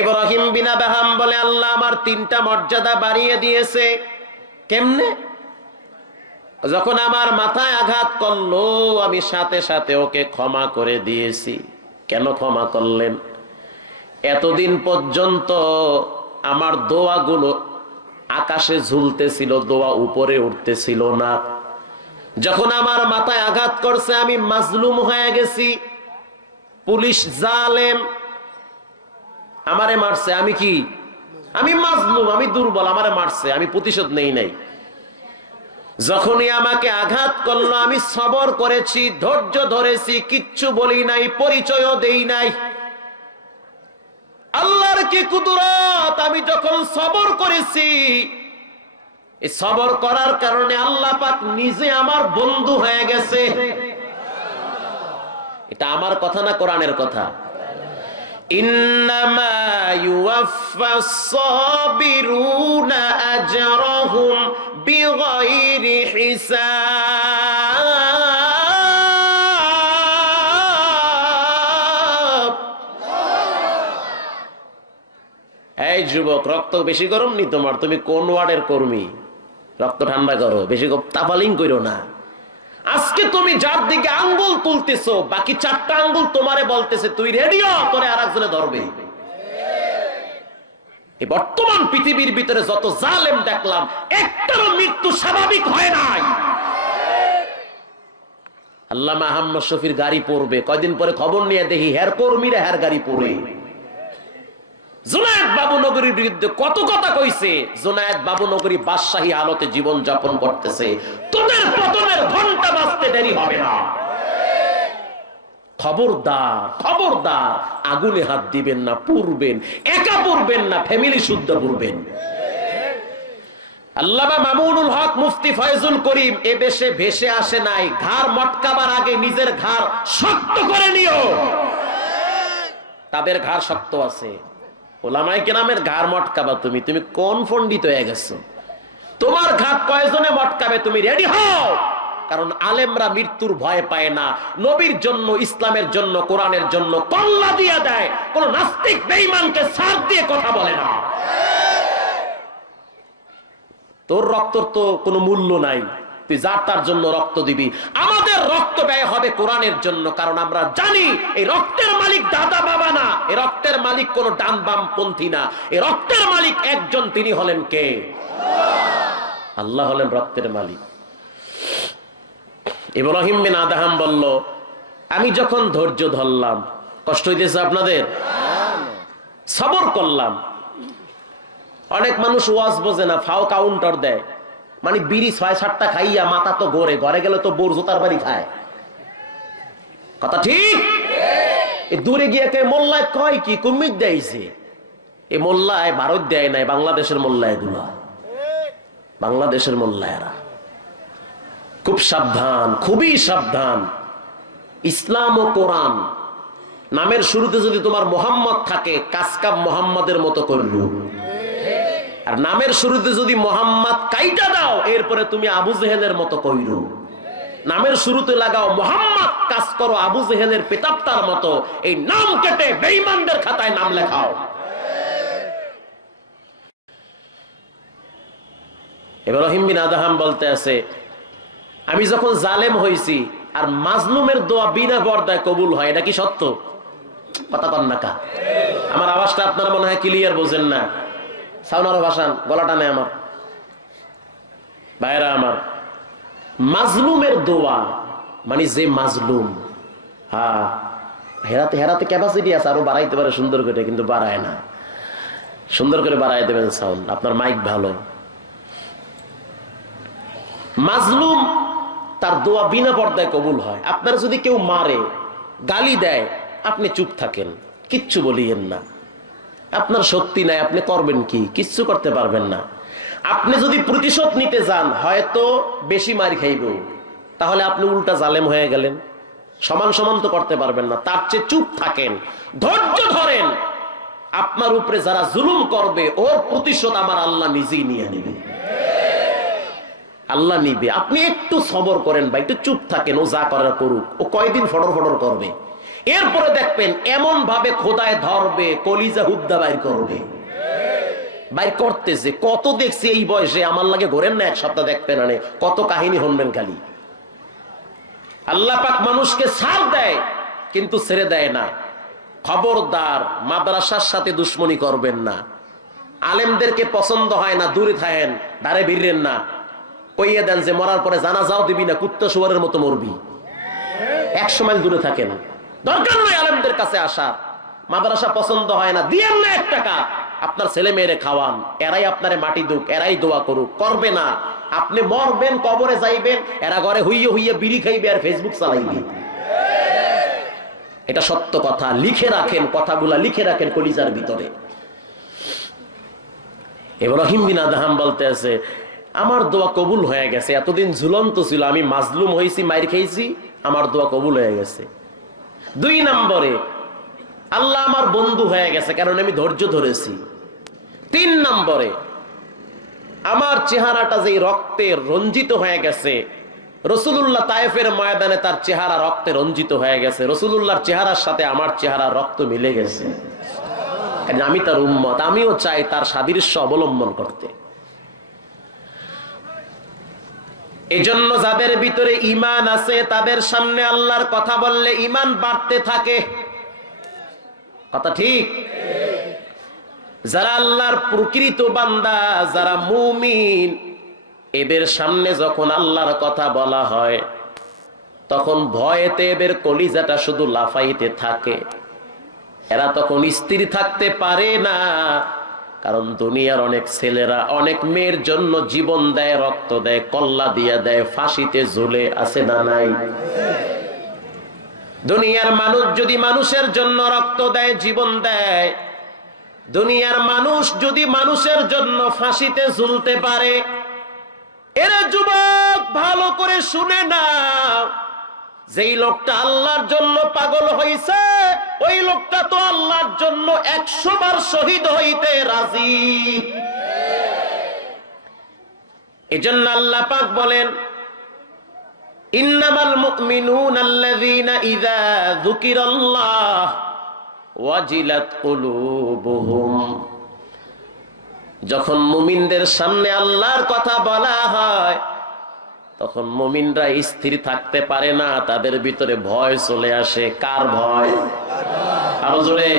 ইব্রাহিম বিন আদহাম বলে, আল্লাহ আমার 3টা মর্যাদা বাড়িয়ে দিয়েছে। কেমনে? যখন আমার মাথায় আঘাত করলো, আমি সাথে সাথে ওকে ক্ষমা করে দিয়েছি। কেন ক্ষমা করলেন? এতদিন পর্যন্ত আমার দোয়াগুলো আকাশে ঝুলতেছিল, দোয়া উপরে উঠতেছিল না। যখন আমার মাথায় আঘাত করছে, আমি মাজলুম হয়ে গেছি। পুলিশ জালেম, আমারে মারছে। আমি কি? আমি মাজলুম, আমি দুর্বল, আমারে মারছে, আমি প্রতিশোধ নেই নাই। যখনই আমাকে আঘাত করলো, আমি সবর করেছি, ধৈর্য ধরেছি, কিচ্ছু বলি নাই, পরিচয়ও দেই নাই। আল্লাহর কি কুদরত! আমি যখন সবর করেছি, এই সবর করার কারণে আল্লাহ পাক নিজে আমার বন্ধু হয়ে গেছে। এটা আমার কথা না, কোরআনের কথা। ইন্নামা ইউওয়াফাস সাবিরুনা আজরাহুম বিগাইরি হিসাব। এই যুবক, রক্ত বেশি গরম নি তোমার? তুমি কোন ওয়ার্ডের কর্মী? রক্ত ঠান্ডা করো, বেশি তাফালিং করো না। আজকে তুমি যার দিকে আঙ্গুল তুলতেছো, বাকি 4টা আঙ্গুল তোমারে বলতেছে তুই রেডিও, তোরে আরেকজনে ধরবে। এই বর্তমান পৃথিবীর ভিতরে যত জালেম দেখলাম, একটারও মৃত্যু স্বাভাবিক হয় নাই। আল্লামা আহমদ শফির গাড়ি পড়বে, কয়দিন পরে খবর নিয়ে দেখি হের কর্মীরা হের গাড়ি পড়ে। জুনায়েদ বাবু নগরীর বিরুদ্ধে কত কথা কইছে। জুনায়েদ বাবু নগরী বাদশাহী হালতে জীবন যাপন করতেছে। তোদের পতনের ঘন্টা বাজতে দেরি হবে না। খবরদার, খবরদার, আগুনে হাত দিবেন না, পুরবেন, একা পুরবেন না, ফ্যামিলি শুদ্ধ পুরবেন। আল্লামা মামুনুল হক মুফতি ফয়জুল করিম এ দেশে ভেসে আসে নাই। ঘাড় মটকাবার আগে নিজের ঘাড় শক্ত করে নিও। তাদের ঘাড় শক্ত আছে। ওলামায়ে কেরামের ঘাড় মটকাবা তুমি? তুমি কোন পণ্ডিত হয়ে গেছো? তোমার ঘাড় কয়জনে মটকাবে? তুমি রেডি হও। কারণ আলেমরা মৃত্যুর ভয় পায় না। নবীর জন্য, ইসলামের জন্য, কোরআনের জন্য কল্লা দিয়ে দেয়। কোন নাস্তিক বেঈমানকে ছাড় দিয়ে কথা বলে না। তোর রক্তর তো কোনো মূল্য নাই, তুই যার তার জন্য রক্ত দিবি। আমাদের রক্ত ব্যয় হবে কোরআনের জন্য, কারণ আমরা জানি এই রক্তের মালিক দাদা বাবা না, এই রক্তের মালিক কোন ডান বাম পন্থী না, এই রক্তের মালিক একজন, তিনি হলেন কে? আল্লাহ হলেন রক্তের মালিক। ইব্রাহিম বিন আদহাম বলল, আমি যখন ধৈর্য ধরলাম, কষ্ট হইতেছে আপনাদের, সবর করলাম। অনেক মানুষ ওয়াজ বোঝে না, ফাও কাউন্টার দেয়, মানে বিড়ি ৬-৭টা খাইয়া মাথা তো ঘরে, ঘরে গেলে তো বোর জোতার বাড়ি খায়। কথা ঠিক? দূরে গিয়ে কে মোল্লায় কয় কি কুমির দেয়ছে? এই মোল্লায় ভারত দেয় নাই, বাংলাদেশের মোল্লা এগুলা, বাংলাদেশের মোল্লায়রা। খুব সাবধান, খুবই সাবধান। ইসলাম ও কোরআন নামের শুরুতে যদি তোমার মোহাম্মদ থাকে, কাসকাব মোহাম্মদের মতো করল। আর নামের শুরুতে যদি মোহাম্মদ কাইটা দাও, এরপরে তুমি আবু জেহেলের মতো কইরো। নামের শুরুতে লাগাও মোহাম্মদ, কাজ করো আবু জেহেলের পেতাপ্তার মতো। এই নাম কেটে বেঈমানদের খাতায় নাম লেখাও। ইব্রাহিম বিন আদহাম বলতে আছে, আমি যখন জালেম হইছি আর মাজলুমের দোয়া বিনা পর্দায় কবুল হয়, এটা কি সত্য? কথা কন না কা? আমার আওয়াজটা আপনারা মনে হয় ক্লিয়ার বোঝেন না। সাউনার ভাষান, গলাটা নেই আমার ভাইরা আমার। মাজলুমের দোয়া মানে যে মাজলুম, হ্যাঁ, হেরাতে হেরাতে ক্যাপাসিটি আছে, আরো বাড়াইতে পারে সুন্দর করে, কিন্তু বাড়ায় না। সুন্দর করে বাড়াই দেবেন সাউন্ড, আপনার মাইক ভালো। মাজলুম তার দোয়া বিনা পর্দায় কবুল হয়। আপনার যদি কেউ মারে, গালি দেয়, আপনি চুপ থাকেন, কিচ্ছু বলিয়েন না। আপনার শক্তি নাই, আপনি করবেন কি? কিচ্ছু করতে পারবেন না। আপনি যদি প্রতিশোধ নিতে যান, হয়তো বেশি মার খাইব, তাহলে আপনি উল্টা জালেম হয়ে গেলেন। সমান সমান তো করতে পারবেন না। তার চেয়ে চুপ থাকেন, ধৈর্য ধরেন। আপনার উপরে যারা জুলুম করবে, ওর প্রতিশোধ আমার আল্লাহ নিজেই নিয়ে নেবে। আল্লাহ নিবে। আপনি একটু সবর করেন ভাই, একটু চুপ থাকেন। ও যা করার করুক, ও কয়দিন ফটর ফটর করবে, এরপরে দেখবেন এমন ভাবে খোদায় ধরবে, কলিজা হুদ্দা বাইর করবে। বাইর করতেছে কত দেখছি এই বয়সে, আমার লাগে ঘোরেন না, এক সপ্তাহ দেখবেন না, কত কাহিনী শুনবেন খালি। আল্লাহ পাক মানুষকে ছাড় দেয়, কিন্তু ছেড়ে দেয় না। খবরদার, মাদ্রাসার সাথে দুশ্মনী করবেন না। আলেমদেরকে পছন্দ হয় না, দূরে থাকেন, ধারে ভিড়েন না। কইয়ে দেন যে মরার পরে জানাজাও দিবি না, কুত্তা শুয়ারের মতো মরবি। 100 মাইল দূরে থাকেন, দরকার নয় আলেমদের কাছে আসার। মাদ্রাসা পছন্দ হয় না, দিয়েন না 1 টাকা। আপনার ছেলে মেয়েরে খাওয়ান, এরাই আপনারে মাটি দুক, এরাই দোয়া করুক। করবে না, আপনি মরবেন, কবরে যাইবেন, এরা ঘরে হইয়ে হইয়ে বিড়ি খাইবে আর ফেসবুক চালাইবে। এটা সত্য কথা। লিখে রাখেন, কথাগুলা লিখে রাখেন কলিজার ভিতরে। ইব্রাহিম বিন আদহাম বলতে আছে, আমার দোয়া কবুল হয়ে গেছে। এতদিন ঝুলন্ত ছিল, আমি মাজলুম হয়েছি, মাইর খেয়েছি, আমার দোয়া কবুল হয়ে গেছে। 2 নম্বরে, আল্লাহ আমার বন্ধু হয়ে গেছে, কারণ আমি ধৈর্য ধরেছি। 3 নম্বরে, আমার চেহারাটা যে রক্তে রঞ্জিত হয়ে গেছে, রাসূলুল্লাহ তায়েফের ময়দানে তার চেহারা রক্তে রঞ্জিত হয়ে গেছে। রাসূলুল্লাহর চেহারার সাথে আমার চেহারা রক্ত মিলে গেছে। আমি তার উম্মত, আমিও চাই তার সাদৃশ্য অবলম্বন করতে। এজন্য যাদের ভিতরে ঈমান আছে, তাদের সামনে আল্লাহর কথা বললে ঈমান বাড়তে থাকে। কথা ঠিক? যারা আল্লাহর প্রকৃত বান্দা, যারা মুমিন, এদের সামনে যখন আল্লাহর কথা বলা হয়, তখন ভয়েতে এদের কলিজাটা শুধু লাফাইতে থাকে। এরা তখন স্থির থাকতে পারে না, কারণ দুনিয়ার অনেক ছেলেরা অনেক মেয়ের জন্য জীবন দেয়, রক্ত দেয়, কল্লা দিয়ে দেয়, ফাঁসিতে ঝুলে আছে না নাই? দুনিয়ার মানুষ যদি মানুষের জন্য রক্ত দেয়, জীবন দেয়, দুনিয়ার মানুষ যদি মানুষের জন্য ফাঁসিতে ঝুলতে পারে, এরা যুবক ভালো করে শুনে না, যেই লোকটা আল্লাহর জন্য পাগল হইছে ওই লোকটা তো আল্লাহর জন্য 100 বার শহীদ হইতে রাজি। এজন্য আল্লাহ পাক বলেন, ইন্নামাল মুমিনুনা আল্লাযীনা ইযা যুকিরাল্লাহ ওয়াজিলাত কুলুবুহুম। যখন মুমিনদের সামনে আল্লাহর কথা বলা হয় তখন মুমিনরা স্থির থাকতে পারে না, তাদের ভিতরে ভয় চলে আসে। কার ভয়? আরো জোরে,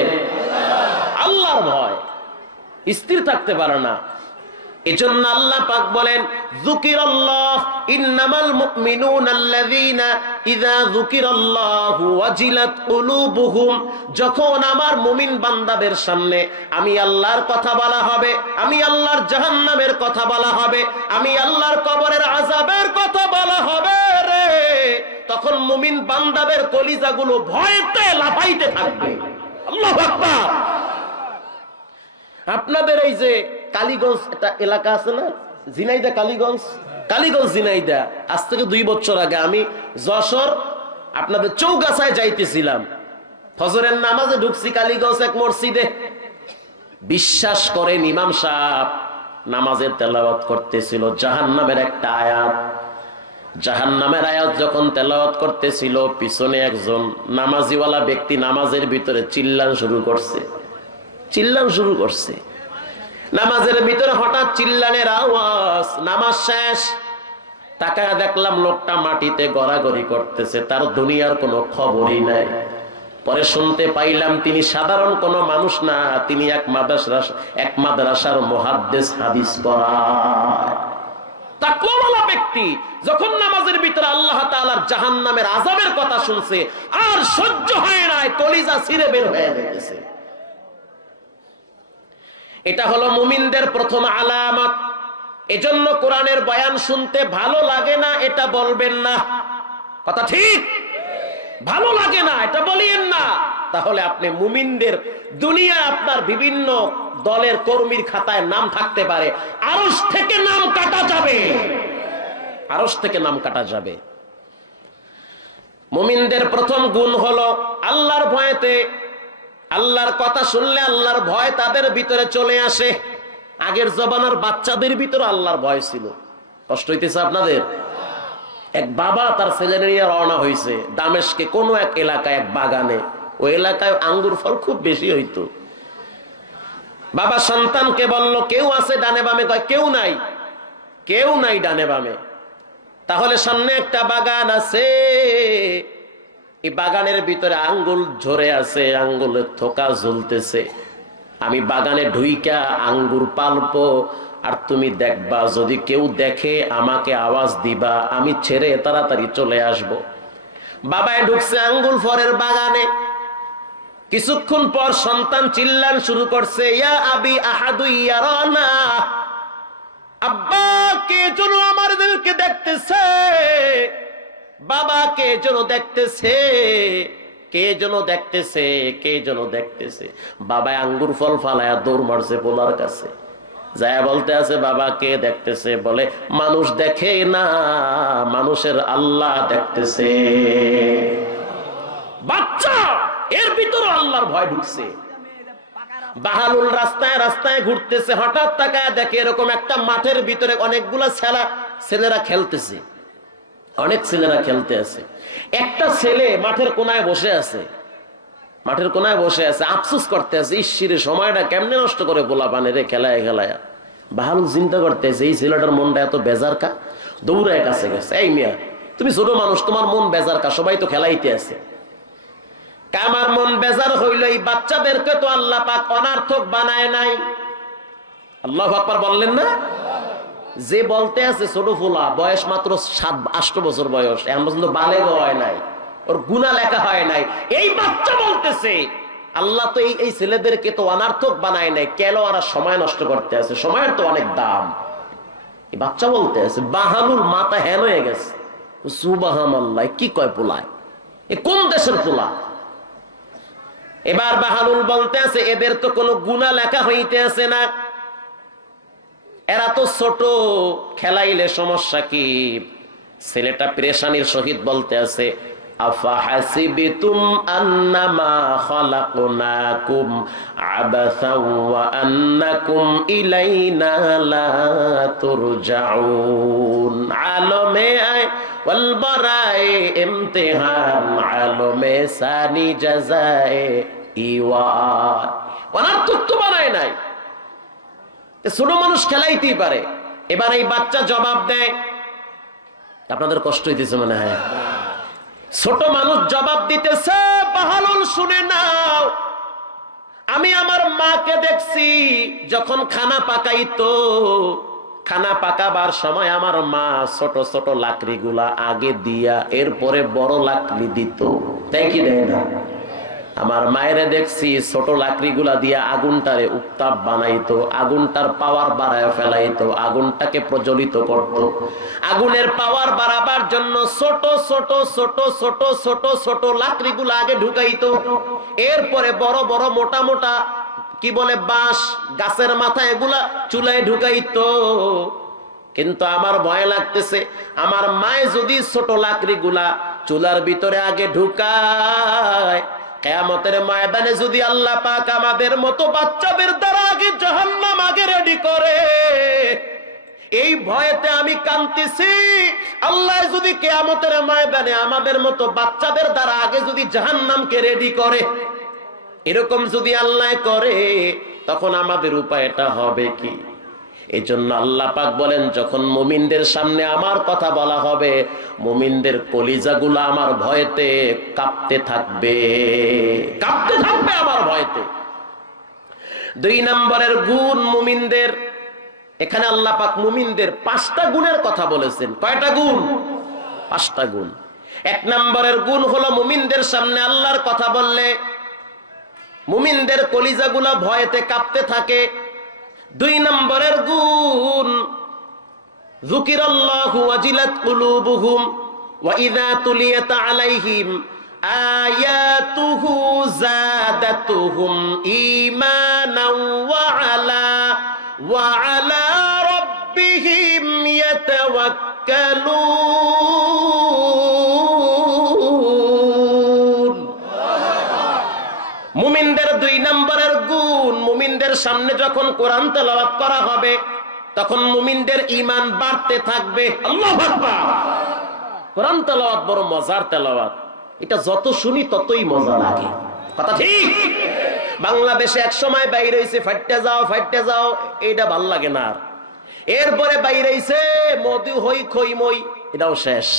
আল্লাহর ভয়। স্থির থাকতে পারে না। এজন্য আল্লাহ পাক বলেন, যুকিরাল্লাহ ইন্নামাল মুমিনুনা আল্লাযীনা ইযা যুকিরাল্লাহু ওয়াজিলাত কুলুবুহুম। যখন আমার মুমিন বান্দাদের সামনে আমি আল্লাহর কথা বলা হবে, আমি আল্লাহর জাহান্নামের কথা বলা হবে, আমি আল্লাহর কবরের আযাবের কথা বলা হবে রে, তখন মুমিন বান্দাদের কলিজাগুলো ভয়তে লাফাইতে থাকবে। আল্লাহু আকবার। আপনাদের এই যে কালীগঞ্জ একটা এলাকা আছে না, ঝিনাইদা কালীগঞ্জ, কালীগঞ্জ ঝিনাইদা, আজ থেকে 2 বছর আগে আমি যশোর আপনাদের চৌগাছায় যাইতেছিলাম, ফজরের নামাজে ঢুকছি কালীগঞ্জ এক মসজিদে। বিশ্বাস করেন, ইমাম সাহেব নামাজের তেলাওয়াত করতেছিল জাহান্নামের একটা আয়াত। জাহান্নামের আয়াত যখন তেলাওয়াত করতেছিল, পিছনে একজন নামাজিওয়ালা ব্যক্তি নামাজের ভিতরে চিল্লান শুরু করছে, চিল্লান শুরু করছে। নামাজের ভিতরে হঠাৎ চিল্লানের আওয়াজ, নামাজ শেষ, তাকায় দেখলাম লোকটা মাটিতে গড়াগড়ি করতেছে, তার দুনিয়ার কোনো খবরই নাই। পরে শুনতে পাইলাম তিনি সাধারণ কোনো মানুষ না, তিনি এক মাদ্রাসার মুহাদ্দিস, হাদিস পড়ায়। তাকওয়াওয়ালা ব্যক্তি যখন নামাজের ভিতরে আল্লাহ তাআলার জাহান্নামের আযাবের কথা শুনছে, আর সহ্য হয় না, কলিজা ছিঁড়ে বের হয়ে যাচ্ছে। এটা হলো মুমিনদের প্রথম আলামত। এজন্য কোরআনের বয়ান শুনতে ভালো লাগে না এটা বলবেন না, কথা ঠিক? ভালো লাগে না এটা বলিয়েন না, তাহলে আপনি মুমিনদের দুনিয়া আপনার বিভিন্ন দলের কর্মীর খাতায় নাম থাকতে পারে, আরশ থেকে নাম কাটা যাবে, আরশ থেকে নাম কাটা যাবে। মুমিনদের প্রথম গুণ হলো আল্লাহর ভয়েতে, আল্লাহর কথা শুনলে আল্লাহর ভয় তাদের ভিতরে চলে আসে। আগের জমানার বাচ্চাদের ভিতরে আল্লাহর ভয় ছিল। কষ্ট হইতেছে আপনাদের? এক বাবা তার ছেলে নিয়ে রওনা হয়েছে দামেস্কে কোন এক এলাকায়, এক বাগানে, ওই এলাকায় আঙ্গুর ফল খুব বেশি হইতো। বাবা সন্তানকে বলল, কেউ আছে ডানে বামে? কয় কেউ নাই, কেউ নাই ডানে বামে। তাহলে সামনে একটা বাগান আছে, এই বাগানের ভিতরে আঙ্গুল ঝরে আছে, আঙ্গুলের থোকা ঝুলতেছে। আমি বাগানে ঢুইকা আঙ্গুর পালবো, আর তুমি দেখবা, যদি কেউ দেখে আমাকে আওয়াজ দিবা, আমি ছেড়ে তাড়াতাড়ি চলে আসব। বাবায় ঢুকছে আঙ্গুল ফলের বাগানে। কিছুক্ষণ পর সন্তান চিল্লান শুরু করছে, ইয়া আবি আহাদু ইয়ারানা, আব্বা কে যেন আমাদেরকে দেখতেছে, বাবা কে যেন দেখতেছে, কে যেন দেখতেছে, কে যেন দেখতেছে। বাবা আঙ্গুর ফল ফালায়া দৌড় মারছে পোলার কাছে, যায় বলতে আছে, বাবা কে দেখতেছে? বলে, মানুষ দেখে না, মানুষের আল্লাহ দেখতেছে। বাচ্চা, এর ভিতরে আল্লাহর ভয় ঢুকছে। বাহালুল রাস্তায় রাস্তায় ঘুরতেছে, হঠাৎ তাকায় দেখে এরকম একটা মাঠের ভিতরে অনেকগুলা ছেলেরা খেলতেছে, অনেক ছেলেরা খেলতে আছে। একটা ছেলে মাঠের কোনায় বসে আছে, মাঠের কোনায় বসে আছে, আফসোস করতে আছে, ঈশ্বরের সময়টা কেমনে নষ্ট করে পোলা পানে রে, খেলায় খেলায়। বাহালুল চিন্তা করতে আছে, এই ছেলেটার মনটা এত বেজার কা, দৌড়ায় কাছে গেছে, এই মিয়া তুমি ছোট মানুষ, তোমার মন বেজার কা, সবাই তো খেলাইতে আছে। আমার মন বেজার হইল, এই বাচ্চাদেরকে তো আল্লাহ পাক অনার্থক বানায় নাই। আল্লাহু আকবার বললেন না? যে বলতে আছে ছোট ফুলা, বয়স মাত্র 7-8 বছর বয়স, এখন পর্যন্ত বালেগ হয় নাই, ওর গুনাহ লেখা হয় নাই, এই বাচ্চা বলতেছে আল্লাহ তো এই ছেলেদেরকে তো অনার্থক বানায় নাই, কেন ওরা সময় নষ্ট করতে আছে, সময়ের তো অনেক দাম। এই বাচ্চা বলতে আছে, বাহালুল মাথা হ্যান হয়ে গেছে, সুবহানাল্লাহ কি কয় পোলায়, এ কোন দেশের পোলা? এবার বাহালুল বলতে আছে, এদের তো কোনো গুনাহ লেখা হইতে আছে না, এরা তো ছোট, খেলাইলে সমস্যা কি? ছেলেটা পেরেশানির সহিত বলতে আছে, আফাহাসিবতুম আন্নামা খালাকনাকুম আবাসাও ওয়া আন্নাকুম ইলাইনা লা তুরজাউন। আলমে ওয়াল বারায়ে ইমতিহান, আলমে সানি জাযায়ে ইওয়ান। অনার্থক তো বানায় নাই, ছোট মানুষ খেলাইতেই পারে। এবার এই বাচ্চা জবাব দেয়, আপনাদের কষ্ট হইতেছে মনে হয়, ছোট মানুষ জবাব দিতেছে, বাহালুল শুনে নাও, আমি আমার মাকে দেখছি যখন খানা পাকাইতো, খানা পাকাবার সময় আমার মা ছোট ছোট লাকড়ি গুলা আগে দিয়া এরপরে বড় লাকড়ি দিত, তাই কি দেয় না? আমার মায়ের দেখছি ছোট লাকড়ি গুলা দিয়া আগুনটারে উত্তাপ বানাইতো, আগুনটার পাওয়ার বাড়ায় ফেলাইতো, আগুনটাকে প্রজ্বলিত করত। আগুনের পাওয়ার বাড়াবার জন্য ছোট ছোট ছোট ছোট ছোট ছোট লাকড়ি গুলা আগে ঢুকাইতো, এরপরে বড় বড় মোটা মোটা কি বলে বাঁশ গাছের মাথা এগুলা চুলায় ঢুকাইতো। কিন্তু আমার ভয় লাগতেছে, আমার মায়ে যদি ছোট লাকড়ি গুলা চুলার ভিতরে আগে ঢুকায়, কিয়ামতের ময়দানে যদি আল্লাহ পাক আমাদের মতো বাচ্চাদের দ্বারা আগে জাহান্নাম আগে রেডি করে, এই ভয়েতে আমি কাঁদতেছি। আল্লাহ যদি কিয়ামতের ময়দানে আমাদের মতো বাচ্চাদের দ্বারা আগে যদি জাহান্নামকে রেডি করে, এরকম যদি আল্লাহ করে, তখন আমাদের উপায়টা হবে কি? এই জন্য আল্লাহ পাক বলেন, যখন মুমিনদের সামনে আমার কথা বলা হবে, মুমিনদের কলিজাগুলো আমার ভয়েতে কাঁপতে থাকবে, কাঁপতে থাকবে আমার ভয়েতে। 2 নম্বরের গুণ মুমিনদের, এখানে আল্লাহ পাক মুমিনদের 5টা গুণের কথা বলেছেন। কয়টা গুণ? 5টা গুণ। 1 নম্বরের গুণ হলো, মুমিনদের সামনে আল্লাহর কথা বললে মুমিনদের কলিজাগুলো ভয়েতে কাঁপতে থাকে। 2 নম্বরের গুণ, যুকিরাল্লাহু ওয়াজিলাত কুলুবুহুম ওয়া ইযা তুলিয়াত আলাইহিম আয়াতুহু যাদাতুহুম ঈমানাও ওয়া আলা রাব্বিহিম ইয়াতাওয়াক্কালুন। মুমিনদের 2 নম্বরের গুণ, মুমিনদের সামনে যখন কোরআন তেলাওয়াত করা হবে, তখন মুমিনদের ঈমান বাড়তে থাকবে। আল্লাহু আকবার। কোরআন তেলাওয়াত বড় মজার তেলাওয়াত, এটা যত শুনি ততই মজা লাগে, কথা ঠিক? বাংলাদেশে এক সময় বাইরে হইছে ফাইটে যাও, এইটা ভাল লাগে না। এরপরে বাইরে হইছে মধু হই খই মই, এটাও শেষ।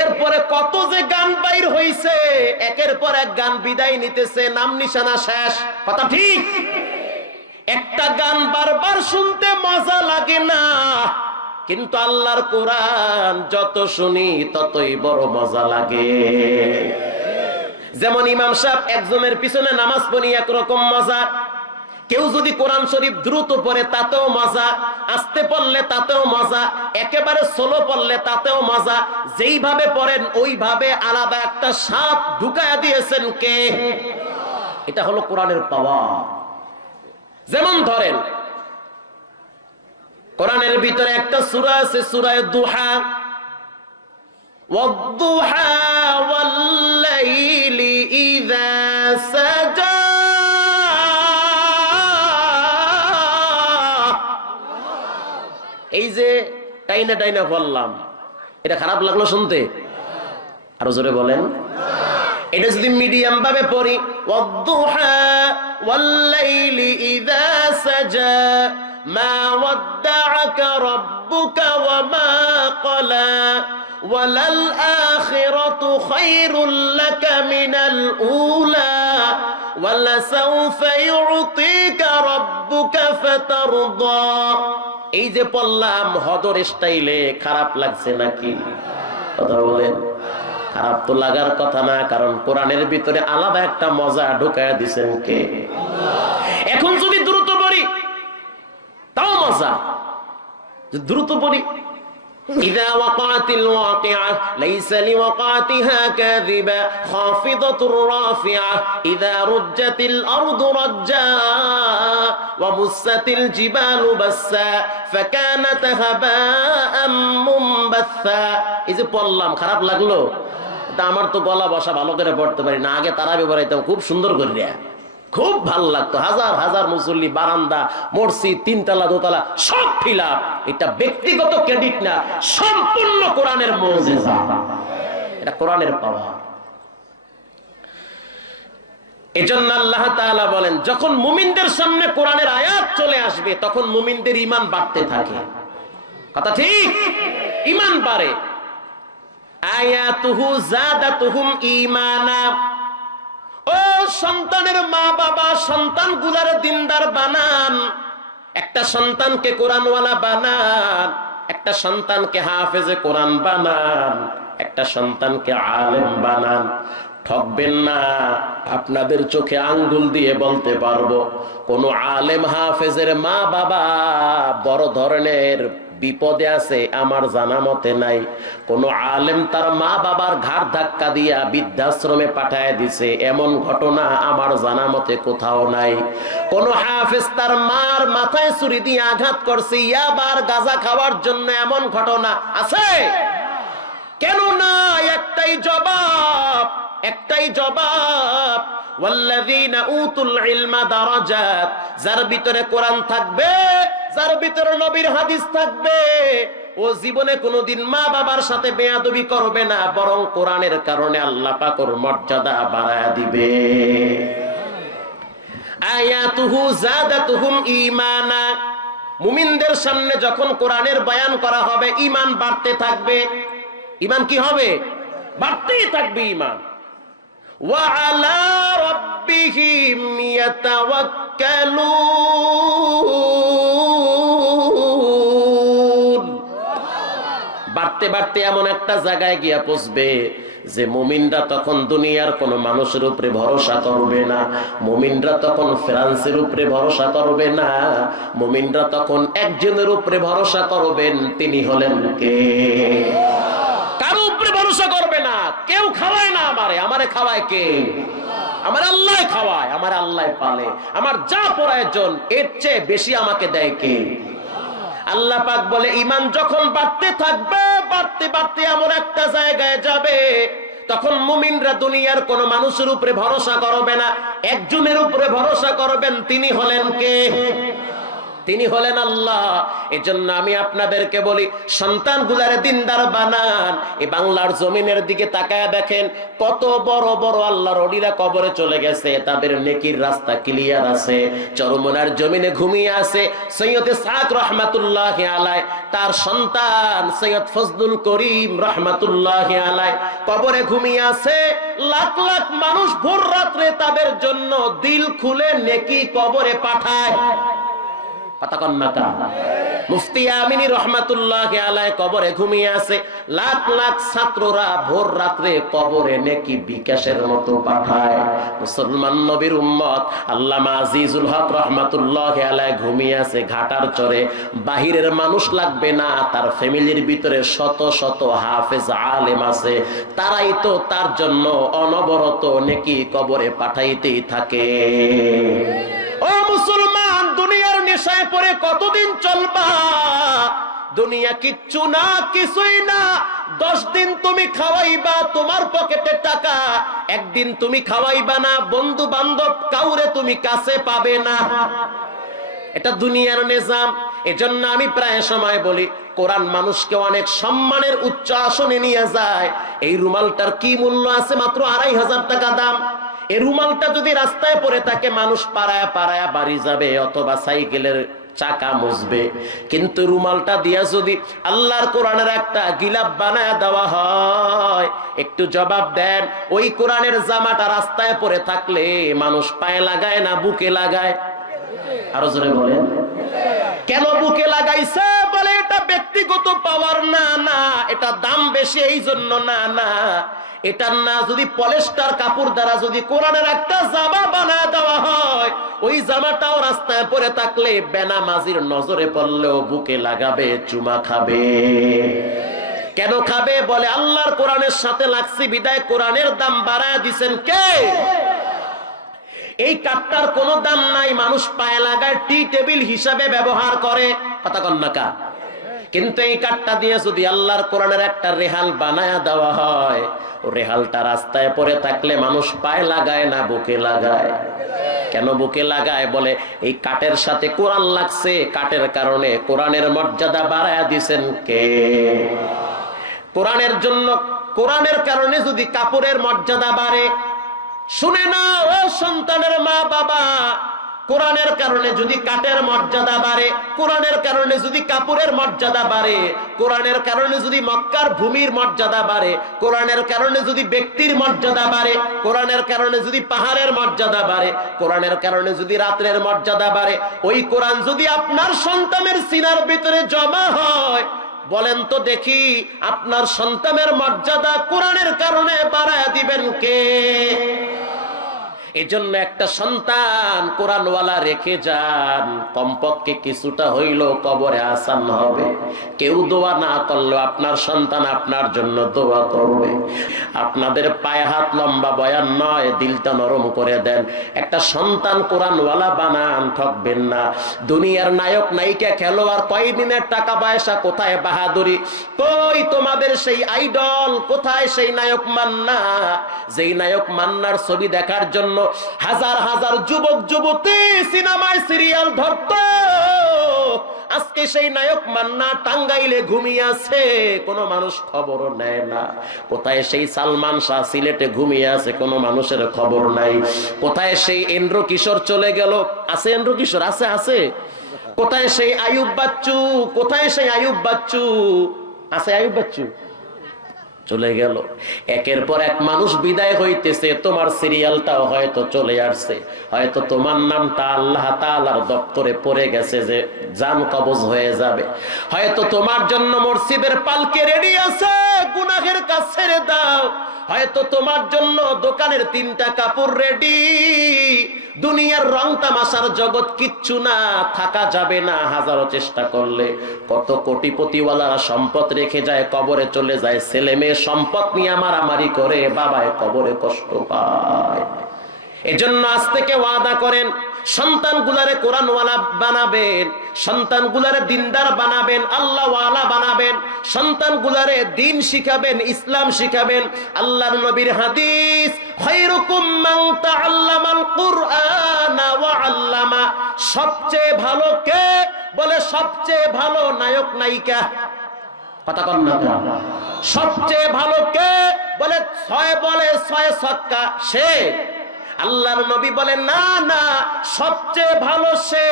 এরপরে কত যে গান বাইর হইছে, একের পর এক গান বিদায় নিতেছে, নাম নিশানা শেষ, কথা ঠিক? একটা গান বারবার শুনতে মজা লাগে না, কিন্তু আল্লাহর কোরআন যত শুনি ততই বড় মজা লাগে। যেমন ইমাম সাহেব একজনের পিছনে নামাজ পড়ি একরকম মজা, কেউ যদি কোরআন শরীফ দ্রুত পড়ে তাতেও মজা, আস্তে পড়লে তাতেও মজা, একেবারে স্লো পড়লে তাতেও মজা। যেইভাবে পড়েন ওইভাবে আলাদা একটা স্বাদ ঢুকায়া দিয়েছেন কে? এটা হলো কোরআনের পাওয়ার। যেমন ধরেন, কোরআনের ভিতরে একটা সূরা আছে, সূরা দুহা, ওয়াদ-দুহা ওয়াল-লাইলি ইযা সাজা। এই যে টাইনা টাইনা বললাম, এটা খারাপ লাগলো শুনতে? আরো জোরে বলেন। এটা যদি মিডিয়াম ভাবে পড়ি, ওয়াদ-দুহা ওয়াল-লাইলি ইযা সাজা মা ওয়াদ্দাআকা রাব্বুকা ওয়া মা ক্বালা ওয়ালাল আখিরাতু খায়রুল লাকা মিনাল উলা ওয়ালাসাউফা ইউতিকা রাব্বুকা ফাতারদা। এই যে পড়লাম হদর স্টাইলে, খারাপ লাগছে নাকি? কথা বলেন, খারাপ তো লাগার কথা না, কারণ কোরআনের ভিতরে আলাদা একটা মজা ঢুকায় দিছেন কে? এখন যদি দ্রুত পড়ি তাও মজা, দ্রুত পড়ি। إذا وقعت الواقعة ليس لوقعتها كاذبة خافضة رافعة إذا رجت الأرض رجا وبست الجبال بسا فكانت هباء منبثا। এই যে পড়লাম খারাপ লাগলো, তা আমার তো গলা বসা ভালো করে পড়তে পারি না, আগে তারাবি পড়াইতাম খুব সুন্দর করে, খুব ভালো লাগতো। হাজার হাজার মুসল্লি, বারান্দা, মসজিদ, তিনতলা দোতলা সব ফিলাপ। এটা ব্যক্তিগত ক্রেডিট না, সম্পূর্ণ কোরআনের মুজিজা, এটা কোরআনের পাওয়ার। এজন্য আল্লাহ তাআলা বলেন, যখন মুমিনদের সামনে কোরআনের আয়াত চলে আসবে তখন মুমিনদের ঈমান বাড়তে থাকে। কথা ঠিক, ঈমান বাড়ে। আয়াতুহু যাদাতুহুম ঈমানা। ও সন্তানের মা বাবা, সন্তান গুলার দিনদার বানান, একটা সন্তানকে কোরআনওয়ালা বানান, একটা সন্তানকে হাফেজে কোরআন বানান, একটা সন্তানকে আলেম বানান। ঠকবেন না, আপনাদের চোখে আঙ্গুল দিয়ে বলতে পারবো কোন আলেম হাফেজের মা বাবা বড় ধরনের বিপদে আছে আমার জানা মতে নাই। কোন আলেম তার মা বাবার ঘাড় ধাক্কা দিয়া বৃদ্ধাশ্রমে পাঠায় দিছে এমন ঘটনা আমার জানা মতে কোথাও নাই। কোন হাফেজ তার মার মাথায় ছুরি দিয়ে আঘাত করছে ইয়াবার গাঁজা খাওয়ার জন্য এমন ঘটনা আছে? কেন না? একটাই জবাব, একটাই জবাব, ওয়াল্লাযীনা উতুল ইলমা দারাজাত। যার ভিতরে কোরআন থাকবে, যার ভিতরে নবীর হাদিস থাকবে, ও জীবনে কোনোদিন মা বাবার সাথে বেয়াদবি করবে না, বরং কোরআনের কারণে আল্লাহ পাক ওর মর্যাদা বাড়ায়া দিবে। আয়াতুহু যাদাতুহুম ঈমানা। মুমিনদের সামনে যখন কোরআনের বয়ান করা হবে ঈমান বাড়তে থাকবে। ঈমান কি হবে? বাড়তেই থাকবে ঈমান। ওয়া আলা রাব্বিহিম ইয়াতাওয়াক্কালুন। বাড়তে বাড়তে এমন একটা জায়গায় গিয়া পৌঁছবে যে মুমিনরা তখন দুনিয়ার কোন মানুষের উপরে ভরসা করবে না, মুমিনরা তখন ফ্রান্সের উপরে ভরসা করবে না, মুমিনরা তখন একজনের উপরে ভরসা করবেন, তিনি হলেন কে? কারো উপরে ভরসা করবে না। কেউ খাওয়ায় না আমারে, আমারে খাওয়ায় কে? আমার আল্লাহ খাওয়ায়, আমার আল্লাহ পালে, আমার যা প্রয়োজন এর চেয়ে বেশি আমাকে দেয় কে? আল্লাহ পাক বলে ঈমান যখন বাড়তে থাকবে, বাড়তে বাড়তে এমন একটা জায়গায় যাবে তখন মুমিনরা দুনিয়ার কোন মানুষের উপরে ভরসা করবে না, একজনের উপরে ভরসা করবেন, তিনি হলেন কে? তিনি হলেন আল্লাহ। এজন্য আমি আপনাদেরকে বলি সন্তানগুলারে দিনদার বানান। এই বাংলার জমিনের দিকে তাকায় দেখেন কত বড় বড় আল্লাহর ওলিরা কবরে চলে গেছে, তাদের নেকির রাস্তা ক্লিয়ার আছে। চরমনার জমিনে ঘুমিয়ে আছে সৈয়দ ইসহাক রহমাতুল্লাহি আলাইহি, তার সন্তান সৈয়দ ফজলুল করিম রহমাতুল্লাহি আলাইহি কবরে ঘুমিয়ে আছে। লাখ লাখ মানুষ ভোর রাত্রে তাদের জন্য দিল খুলে নেকি কবরে পাঠায়। মুফতি আমিনী রহমাতুল্লাহি আলাইহি কবরে ঘুমিয়ে আছে, লাখ লাখ ছাত্ররা ভোর রাত্রে কবরে নেকি বিকাশের মতো পাঠায়। মুসলমান নবীর উম্মত আল্লামা আজিজুল হক রহমাতুল্লাহি আলাইহি ঘুমিয়ে আছে ঘাটার চরে। বাহিরের মানুষ লাগবে না, তার ফ্যামিলির ভিতরে শত শত হাফেজ আলেম আছে, তারাই তো তার জন্য অনবরত নেকি কবরে পাঠাইতেই থাকে। ও মুসলমান, দুনিয়ার নেশায় পড়ে কতদিন চলবা? দুনিয়া কিচ্ছু না, কিছুই না। 10 দিন তুমি খাওয়াইবা তোমার পকেটে টাকা, একদিন তুমি খাওয়াইবা না, বন্ধু বান্ধব কাউরে তুমি কাছে পাবে না। এটা দুনিয়ার নিজাম। এজন্য আমি প্রায় সময় বলি কোরআন মানুষকে অনেক সম্মানের উচ্চ আসনে নিয়ে যায়। এই রুমালটার কি মূল্য আছে? মাত্র 2500 টাকা দাম। এই রুমালটা যদি রাস্তায় পড়ে থাকে মানুষ পাড়ায় পাড়ায় বাড়ি যাবে অথবা সাইকেলের চাকা মুছবে, কিন্তু রুমালটা দিয়া যদি আল্লাহর কোরআনের একটা গিলাপ বানায় দেওয়া হয়, একটু জবাব দেন ওই কোরআনের জামাটা রাস্তায় পড়ে থাকলে মানুষ পায়ে লাগায় না বুকে লাগায়? আরো জোরে বলেন। কেন বুকে লাগাইছে? বলে এটা ব্যক্তিগত পাওয়ার না, না এটা দাম বেশি এই জন্য না, না এটার না, যদি পলিস্টার কাপড় দ্বারা যদি কোরআনের একটা জামা বানায় দেওয়া হয়, ওই জামাটাও রাস্তায় পরে থাকলে বেনামাজির নজরে পড়লেও বুকে লাগাবে, চুমা খাবে। কেন খাবে? বলে আল্লাহর কোরআনের সাথে লাগছে বিদায় কোরআনের দাম বাড়ায় দিছেন কে? এই কাঠটার কোনো দাম নাই, মানুষ পায়ে লাগায়, টি টেবিল হিসাবে ব্যবহার করে, কথা কন না কা? কিন্তু এই কাঠটা দিয়ে যদি আল্লাহর কোরআনের একটা রেহাল বানায়া দেওয়া হয়, ও রেহালটা রাস্তায় পড়ে থাকলে মানুষ পায়ে লাগায় না, বুকে লাগায়। কেন বুকে লাগায়? বলে এই কাঠের সাথে কোরআন লাগছে, কাঠের কারণে কোরআনের মর্যাদা বাড়ায়া দিছেন কে? কোরআনের জন্য, কোরআনের কারণে যদি কাপড়ের মর্যাদা বাড়ে, শুনে না ও সন্তানের মা বাবা, কোরআনের কারণে যদি কাঠের মর্যাদা বাড়ে, কোরআনের কারণে যদি কাপড়ের মর্যাদা বাড়ে, কোরআনের কারণে যদি মক্কার ভূমির মর্যাদা বাড়ে, কোরআনের কারণে যদি ব্যক্তির মর্যাদা বাড়ে, কোরআনের কারণে যদি পাহাড়ের মর্যাদা বাড়ে, কোরআনের কারণে যদি রাত্রের মর্যাদা বাড়ে, ওই কোরআন যদি আপনার সন্তানের সিনার ভিতরে জমা হয়, বলেন তো দেখি আপনার সন্তানের মর্যাদা কোরআনের কারণে বাড়ায় দিবেন কে? এজন্য একটা সন্তান কোরআনওয়ালা রেখে যান, কমপক্ষে কিছুটা হইলেও কবরে আসান হবে। কেউ দোয়া না করলেও আপনার সন্তান আপনার জন্য দোয়া করবে। আপনাদের পায়ে হাত লম্বা বয়ান নয়, দিলটা নরম করে দেন, একটা সন্তান কোরআনওয়ালা বানান, ঠকবেন না। দুনিয়ার নায়ক নায়িকা খেলোয়াড় কয়দিনের টাকা পয়সা, কোথায় বাহাদুরি, কই তোমাদের সেই আইডল, কোথায় সেই নায়ক মান্না? যেই নায়ক মান্নার ছবি দেখার জন্য হাজার হাজার যুবক যুবতী সিনেমায় সিরিয়াল ধরত, আজকে সেই নায়ক মান্না টাঙ্গাইলে ঘুমিয়ে আছে, কোনো মানুষ খবরও নেয় না। কোথায় সেই সালমান শাহ সিলেটে ঘুমিয়ে আছে, কোনো মানুষের খবর নাই। কোথায় সেই এন্দ্র কিশোর চলে গেল, আছে এন্দ্র কিশোর? আছে, আছে। কোথায় সেই আয়ুব বাচ্চু? কোথায় সেই আয়ুব বাচ্চু? আছে আয়ুব বাচ্চু? চলে গেল। একের পর এক মানুষ বিদায় হইতেছে, তোমার সিরিয়ালটাও হয়তো চলে আসছে, হয়তো তোমার নামটা আল্লাহ তাআলার দপ্তরে পড়ে গেছে যে জান কবজ হয়ে যাবে, হয়তো তোমার জন্য মসজিদের পালকে রেডি আছে, গুনাহের কাজ ছেড়ে দাও, হয়তো তোমার জন্য দোকানের 3টা কাপড় রেডি। দুনিয়ার রং তামাশার জগৎ কিচ্ছু না, থাকা যাবে না হাজারো চেষ্টা করলে। কত কোটিপতিওয়ালারা সম্পদ রেখে যায়, কবরে চলে যায়, ছেলে মেয়ে সম্পদ নিয়ে মারামারি করে, বাবায় কবরে কষ্ট পায়। এজন্য আজ থেকে ওয়াদা করেন, সন্তানগুলারে কোরআনওয়ালা বানাবেন, সন্তানগুলারে দিনদার বানাবেন, আল্লাহওয়ালা বানাবেন, সন্তানগুলারে দিন শিখাবেন, ইসলাম শিখাবেন। আল্লাহর নবীর হাদিস, খায়রুকুম মান তাআল্লামাল কুরআনা ওয়া আল্লামা, সবচেয়ে ভালো কে? বলে সবচেয়ে ভালো নায়ক নায়িকা, কথা কন না। সবচেয়ে ভালো কে? বলে 6 বলে 6 ছক্কা সে। আল্লাহর নবী বলেন না না, সবচেয়ে ভালো সে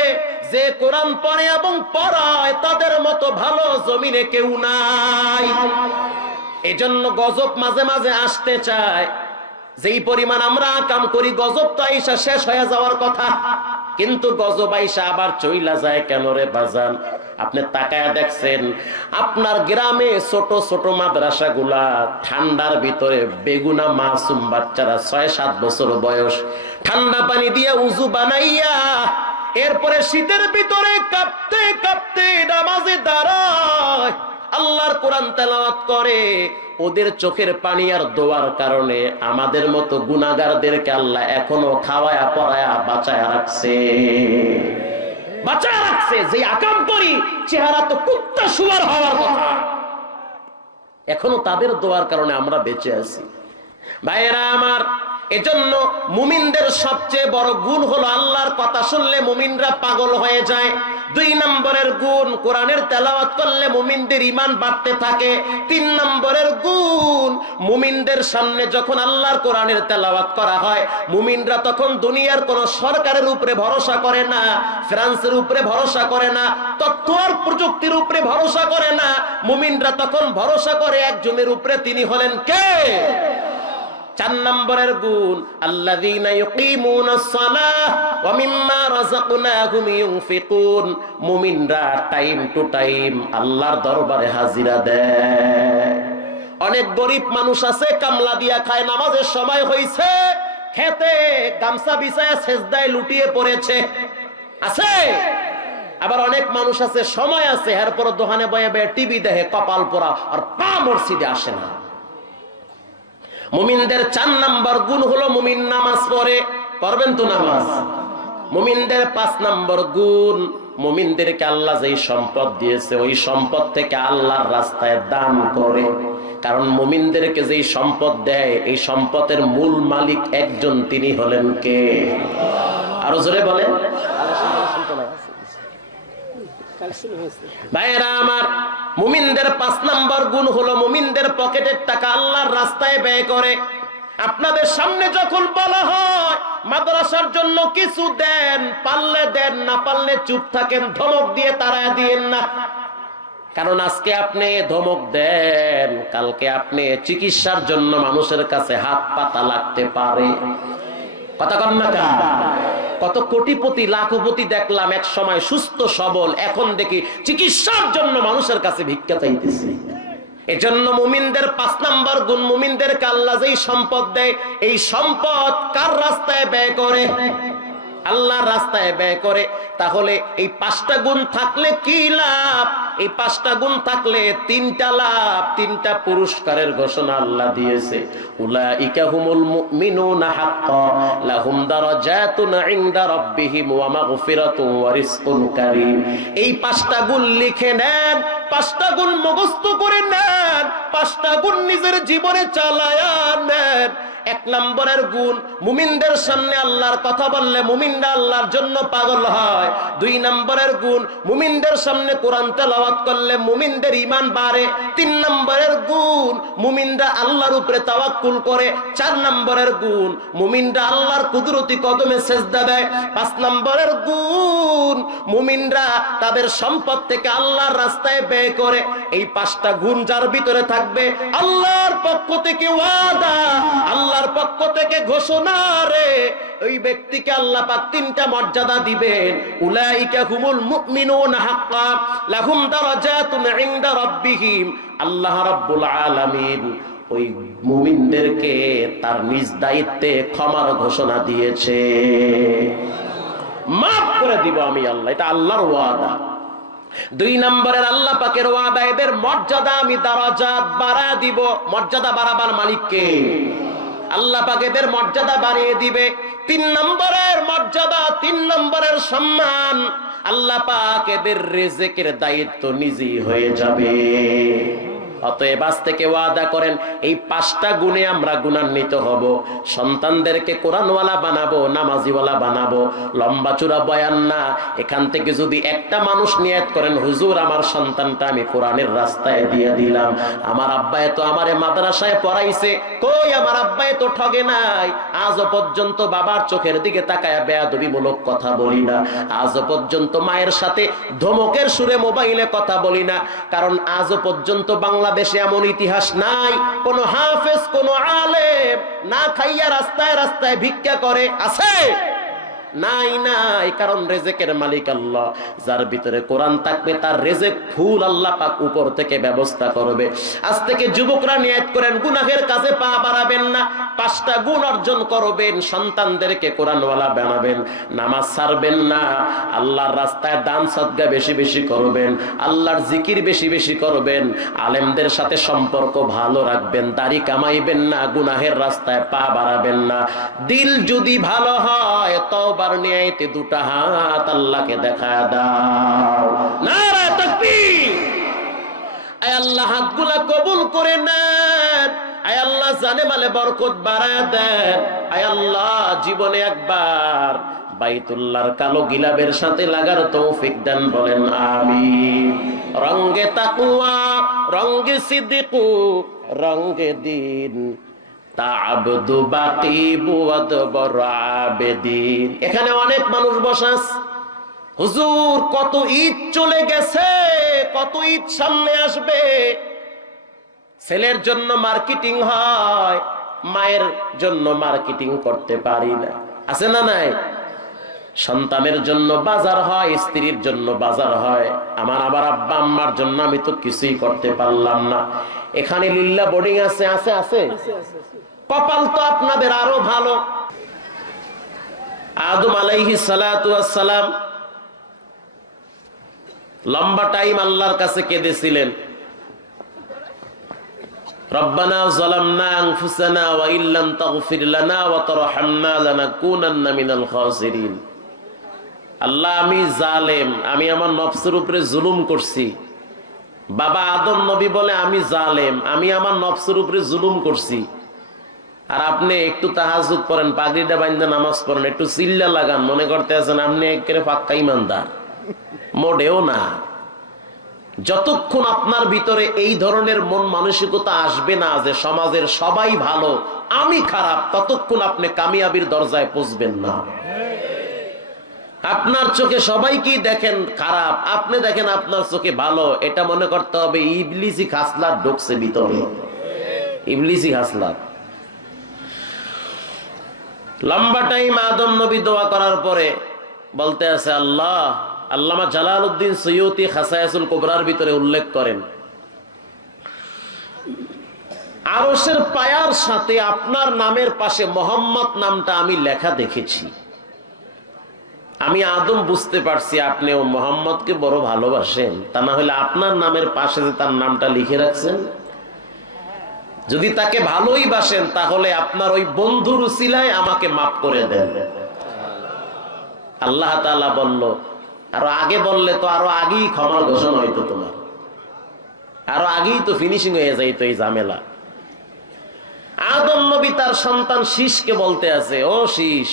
যে কোরআন পড়ে এবং পড়ায়, তাদের মতো ভালো জমিনে কেউ নাই। এজন্য গজব মাঝে মাঝে আসতে চায়, যেই পরিমাণ আমরা কাম করি, গজব তো আইসা শেষ হয়ে যাওয়ার কথা, কিন্তু গজব আইসা আবার চইলা যায় কেন রে বাজান? আপনি তাকায়া দেখছেন আপনার গ্রামে ছোট ছোট মাদ্রাসাগুলা, ঠান্ডার ভিতরে বেগুনা মাসুম বাচ্চারা 6-7 বছর বয়স, ঠান্ডা পানি দিয়ে উজু বানাইয়া এরপরে শীতের ভিতরে কাঁপতে কাঁপতে নামাজে দাঁড়ায়, আল্লাহর কোরআন তেলাওয়াত করে। ওদের চোখের পানি আর দোয়ার কারণে আমাদের মতো গুনাহগারদেরকে আল্লাহ এখনো খাওয়ায়া পড়ায়া বাঁচায়া রাখছে, বাঁচায়া রাখছে। যে আকাম করি চেহারা তো কুত্তা শুয়ার হওয়ার কথা, এখনো তাদের দোয়ার কারণে আমরা বেঁচে আছি। ভাইয়েরা আমার, এজন্য মুমিনদের সবচেয়ে বড় গুণ হলো আল্লাহর কথা শুনলে মুমিনরা পাগল হয়ে যায়। 2 নম্বরের গুণ, কোরআনের তেলাওয়াত করলে মুমিনদের ঈমান বাড়তে থাকে। 3 নম্বরের গুণ, মুমিনদের সামনে যখন আল্লাহর কোরআনের তেলাওয়াত করা হয়, মুমিনরা তখন দুনিয়ার কোন সরকারের উপরে ভরসা করে না, ফ্রান্সের উপরে ভরসা করে না, তথ্য আর প্রযুক্তির উপরে ভরসা করে না। মুমিনরা তখন ভরসা করে একজনের উপরে, তিনি হলেন কে? 4 নম্বরের গুণ আল্লাযীনা ইউকিমুনাস সালাহ ওয়া মিম্মা রাযাকনাহুম ইউনফিকুন। মুমিনরা টাইম টু টাইম আল্লাহর দরবারে হাজিরা দেয়। অনেক গরিব মানুষ আছে কামলা দিয়া খায়, নামাজের সময় হইছে খেতে গামছা বিছায়া সেজদায় লুটিয়ে পড়েছে, আছে। আবার অনেক মানুষ আছে সময় আছে এরপর দোকানে বয়ে বয়ে টিভি দেখে, কপাল পোড়া, আর পা মসজিদে আসে না। মুমিনদের 4 নম্বর গুণ হলো মুমিন নামাজ পড়ে, পড়বেন তো নামাজ। মুমিনদের 5 নম্বর গুণ, মুমিনদেরকে আল্লাহ যেই সম্পদ দিয়েছে ওই সম্পদ থেকে আল্লাহর রাস্তায় দান করে। কারণ মুমিনদেরকে যেই সম্পদ দেয় এই সম্পদের মূল মালিক একজন, তিনি হলেন কে? আরো জোরে বলেন। ভাইরা আমার, মুমিনদের 5 নম্বর গুণ হলো মুমিনদের পকেটের টাকা আল্লাহর রাস্তায় ব্যয় করে। আপনাদের সামনে যখন বলা হয় মাদ্রাসার জন্য কিছু দেন, পারলে দেন, না পারলে চুপ থাকেন, ধমক দিয়ে তাড়ায় দিয়েন না। কারণ আজকে আপনি ধমক দেন, কালকে আপনি চিকিৎসার জন্য মানুষের কাছে হাত পাতা লাগতে পারে। কথা কন না? কত কোটিপতি লাখপতি দেখলাম এক সময় সুস্থ সবল, এখন দেখি চিকিৎসার জন্য মানুষের কাছে ভিক্ষা চাইতেছে। এজন্য মুমিনদের 5 নম্বর গুণ, মুমিনদেরকে আল্লাহ যেই সম্পদ দেয় এই সম্পদ কার রাস্তায় ব্যয় করে? আল্লাহর রাস্তায় ব্যয় করে। তাহলে এই 5টা গুণ থাকলে কি লাভ? এই 5টা গুণ থাকলে 3টা লাভ, 3টা পুরস্কারের ঘোষণা আল্লাহ দিয়েছে। উলাইকা হুমুল মুমিনুনা হাক্কান লাহুম দারাজাতুন ইনদা রাব্বিহিম ওয়া মাগফিরাতুন ওয়া রিজকুন কারীম। এই 5টা গুণ লিখে নেন, 5টা গুণ মুখস্থ করে নেন, 5টা গুণ নিজের জীবনে চালায়া নেন। 1 নম্বরের গুণ, মুমিনদের সামনে আল্লাহর কথা বললে মুমিনরা আল্লাহর জন্য পাগল হয়। 2 নম্বরের গুণ, মুমিনদের সামনে কোরআন তেলাওয়াত করলে মুমিনদের ঈমান বাড়ে। 3 নম্বরের গুণ, মুমিনরা আল্লাহর উপরে তাওয়াক্কুল করে। 4 নম্বরের গুণ, মুমিনরা আল্লাহর কুদরতি কদমে সিজদা দেয়। 5 নম্বরের গুণ, মুমিনরা তাদের সম্পদ থেকে আল্লাহর রাস্তায় ব্যয় করে। এই 5টা গুণ যার ভিতরে থাকবে, আল্লাহর পক্ষ থেকে ওয়াদা, আল্লাহর পক্ষ থেকে ঘোষণা রে, ওই ব্যক্তিকে আল্লাহ পাক 3টা মর্যাদা দিবেন। উলাইকা হুমুল মুমিনুনা হাক্কান লাহুম দারাজাতুন ইনদা রাব্বিহিম। আল্লাহ রাব্বুল আলামিন ওই মুমিনদেরকে তার নিজ দায়িত্বে ক্ষমার ঘোষণা দিয়েছে, মাফ করে দিব আমি আল্লাহ, এটা আল্লাহর ওয়াদা। 2 নম্বরের আল্লাহ পাকের ওয়াদা, এদের মর্যাদা আমি দারাজাত বাড়ায় দিব। মর্যাদা বাড়াবার মালিক কে? আল্লাহ পাক এদের মর্যাদা বাড়িয়ে দিবে। 3 নম্বরের মর্যাদা, 3 নম্বরের সম্মান, আল্লাহ পাক এদের রিজিকের দায়িত্ব নিজেই হয়ে যাবে। অতএব আজ থেকে ওয়াদা করেন এই 5টা গুণে আমরা গুণান্বিত হব। সন্তানদেরকে কোরআনওয়ালা বানাবো, নামাজিওয়ালা বানাবো। লম্বা চূড়া বয়ান না, এখান থেকে যদি একটা মানুষ নিয়ত করেন হুজুর আমার সন্তানটা আমি কোরআনের রাস্তায় দিয়ে দিলাম, আমার আব্বায়ে তো আমারে মাদ্রাসায় পড়াইছে, কই আমার আব্বায়ে তো ঠগে নাই, আজও পর্যন্ত বাবার চোখের দিকে তাকায়া বেয়াদবিমূলক কথা বলি না, আজও পর্যন্ত মায়ের সাথে ধমকের সুরে মোবাইলে কথা বলি না। কারণ আজও পর্যন্ত বাংলাদেশে এমন ইতিহাস নাই কোন হাফেজ, কোন আলেম না খাইয়া রাস্তায় রাস্তায় ভিক্ষা করে, আছে? নাই নাই। কারণ রিজিকের মালিক আল্লাহ, যার ভিতরে কোরআন থাকবে তার রিজিক ফুল আল্লাহ পাক উপর থেকে ব্যবস্থা করবে। আজ থেকে যুবকরা নিয়ত করেন গুনাহের কাছে পা বাড়াবেন না, 5টা গুণ অর্জন করবেন, সন্তানদেরকে কোরআনওয়ালা বানাবেন, নামাজ ছাড়বেন না, আল্লাহর রাস্তায় দান সদকা বেশি বেশি করবেন, আল্লাহর জিকির বেশি বেশি করবেন, আলেমদের সাথে সম্পর্ক ভালো রাখবেন, দাড়ি কামাইবেন না, গুনাহের রাস্তায় পা বাড়াবেন না। দিল যদি ভালো হয় তওবা নিয়াইতে 2টা হাত আল্লাহকে দেখা দাও। নারে তাকবীর। আয় আল্লাহ হাতগুলা কবুল করে নেন, আয় আল্লাহ জানে মালে বরকত বাড়ায় দেন। আয় আল্লাহ জীবনে একবার বাইতুল্লাহর কালো গিলাবের সাথে লাগার তৌফিক দান, বলেন আমিন। রঙ্গে তাকওয়া, রঙ্গে সিদ্দিকু, রঙ্গে দিন, তা'আবদু বাকিবু ওয়াদবর আবেদিন। এখানে অনেক মানুষ বসাস, হুজুর কত ঈদ চলে গেছে, কত ঈদ সামনে আসবে, ছেলের জন্য মার্কেটিং হয়, মায়ের জন্য মার্কেটিং করতে পারি না, আছে না নাই? সন্তানের জন্য বাজার হয়, স্ত্রীর জন্য বাজার হয়, আমার আবার আব্বা আম্মার জন্য আমি তো কিছুই করতে পারলাম না। এখানে লিল্লা বোর্ডিং আছে, আছে আছে। কপাল তো আপনাদের আরো ভালো। আদম আলাইহিস সালাতু ওয়াস সালাম লম্বা টাইম আল্লাহর কাছে কেঁদেছিলেন, রব্বানা যালামনা আনফুসানা ওয়া ইল্লাম তাগফির লানা ওয়া তারহামনা লানাকুনান্না মিনাল খাসিরিন। আল্লাহ, আমি জালেম, আমি আমার নফসের উপরে জুলুম করছি। বাবা আদম নবী বলে আমি জালেম, আমি আমার নফসের উপরে জুলুম করছি। আর আপনি একটু তাহাজ্জুদ পড়েন, পাগড়িটা বাঁধে নামাজ পড়েন, একটু চিল্লা লাগান, মনে করতে আছেন আপনি একেবারে পাক্কা ইমানদার। মোটেও না। যতক্ষণ আপনার ভিতরে এই ধরনের মন মানসিকতা আসবে না যে সমাজের সবাই ভালো, আমি খারাপ, ততক্ষণ আপনি কামিয়াবির দরজায় পৌঁছবেন না। আপনার চোখে সবাইকেই দেখেন খারাপ, আপনি দেখেন আপনার চোখে ভালো, এটা মনে করতে হবে ইবলিসি খাসলাত ঢুকছে ভিতরে, ইবলিসি খাসলাত। লম্বা টাইম আদম নবী দোয়া করার পরে বলতে আছে আল্লাহ, আল্লামা জালালউদ্দিন সৈয়দী খাসায়াসুল কুবরার ভিতরে উল্লেখ করেন, আরশের পায়ার সাথে আপনার নামের পাশে মোহাম্মদ নামটা আমি লেখা দেখেছি। আমি আদম বুঝতে পারছি আপনিও মোহাম্মদকে বড় ভালোবাসেন, তা না হলে আপনার নামের পাশে যে তার নামটা লিখে রাখছেন। যদি তাকে ভালোই বাসেন তাহলে আপনার ওই বন্ধুর উসিলায় আমাকে মাফ করে দেন। আল্লাহ তাআলা বলল, আরো আগে বললে তো আরো আগেই ক্ষমার ঘোষণা হইতো, তোমার আরো আগেই তো ফিনিশিং হয়ে যাইতো এই ঝামেলা। আদম নবী তার সন্তান শীষকে বলতে আছে, ও শীষ,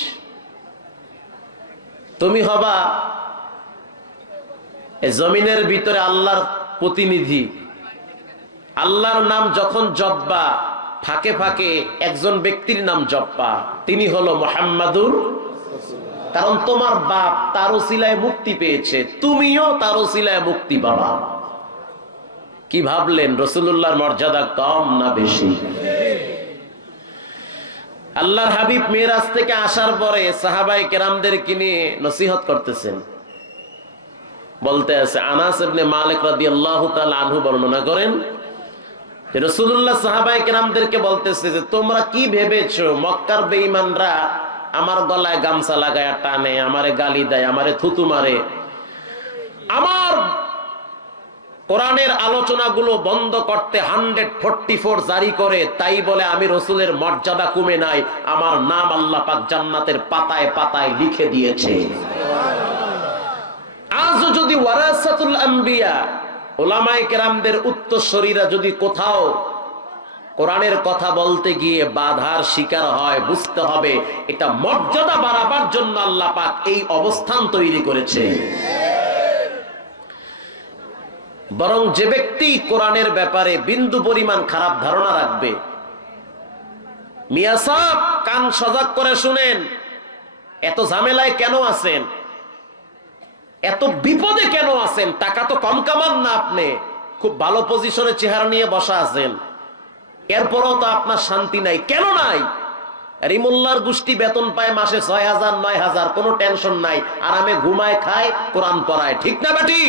তুমি হবা এই জমিনের ভিতরে আল্লাহর প্রতিনিধি। আল্লাহর নাম যখন জপবা, ফাঁকে ফাঁকে একজন ব্যক্তির নাম জপবা, তিনি হলো মুহাম্মাদুর। কারণ তোমার বাপ তার ওসিলায় মুক্তি পেয়েছে, তুমিও তার ওসিলায় মুক্তি পাবা। কি ভাবলেন রাসূলুল্লাহর মর্যাদা কম না বেশি? আল্লাহর হাবিব মিরাজ থেকে আসার পরে সাহাবায়ে কেরামদেরকে নিয়ে নসিহত করতেছেন, বলতে আছে আনাস ইবনে মালিক রাদিয়াল্লাহু তাআলা আনহু বর্ণনা করেন যে রাসূলুল্লাহ সাহাবায়ে কেরামদেরকে বলতেছে যে তোমরা কি ভেবেছো মক্কার বেঈমানরা আমার গলায় গামছা লাগায়া টানে, আমারে গালি দেয়, আমারে থুতু মারে, আমার কোরআনের আলোচনাগুলো বন্ধ করতে 144 জারি করে, তাই বলে আমি রাসূলের মর্যাদা কমে নাই, আমার নাম আল্লাহ পাক জান্নাতের পাতায় পাতায় লিখে দিয়েছে। আজ যদি ওয়ারাসাতুল আম্বিয়া উলামায়ে কেরামদের উত্তরসূরিরা যদি কোথাও কোরআনের কথা বলতে গিয়ে বাধার শিকার হয়, বুঝতে হবে এটা মর্যাদা বাড়াবার জন্য আল্লাহ পাক এই অবস্থান তৈরি করেছে। বরং যে ব্যক্তি কোরআনের ব্যাপারে বিন্দু পরিমাণ খারাপ ধারণা রাখবে, মিয়া সাহেব কান সজাগ করে শুনেন, এত ঝামেলায় কেন আছেন, এত বিপদে কেন আছেন? টাকা তো কম কামান না, আপনি খুব ভালো পজিশনে চেহারা নিয়ে বসা আছেন, এরপরও তো আপনার শান্তি নাই। কেন নাই? রিমুল্লার গোষ্ঠী বেতন পায় মাসে 6,000 9,000, কোনো টেনশন নাই, আরামে ঘুমায়, খায়, কোরআন পড়ায়, ঠিক না বেটি?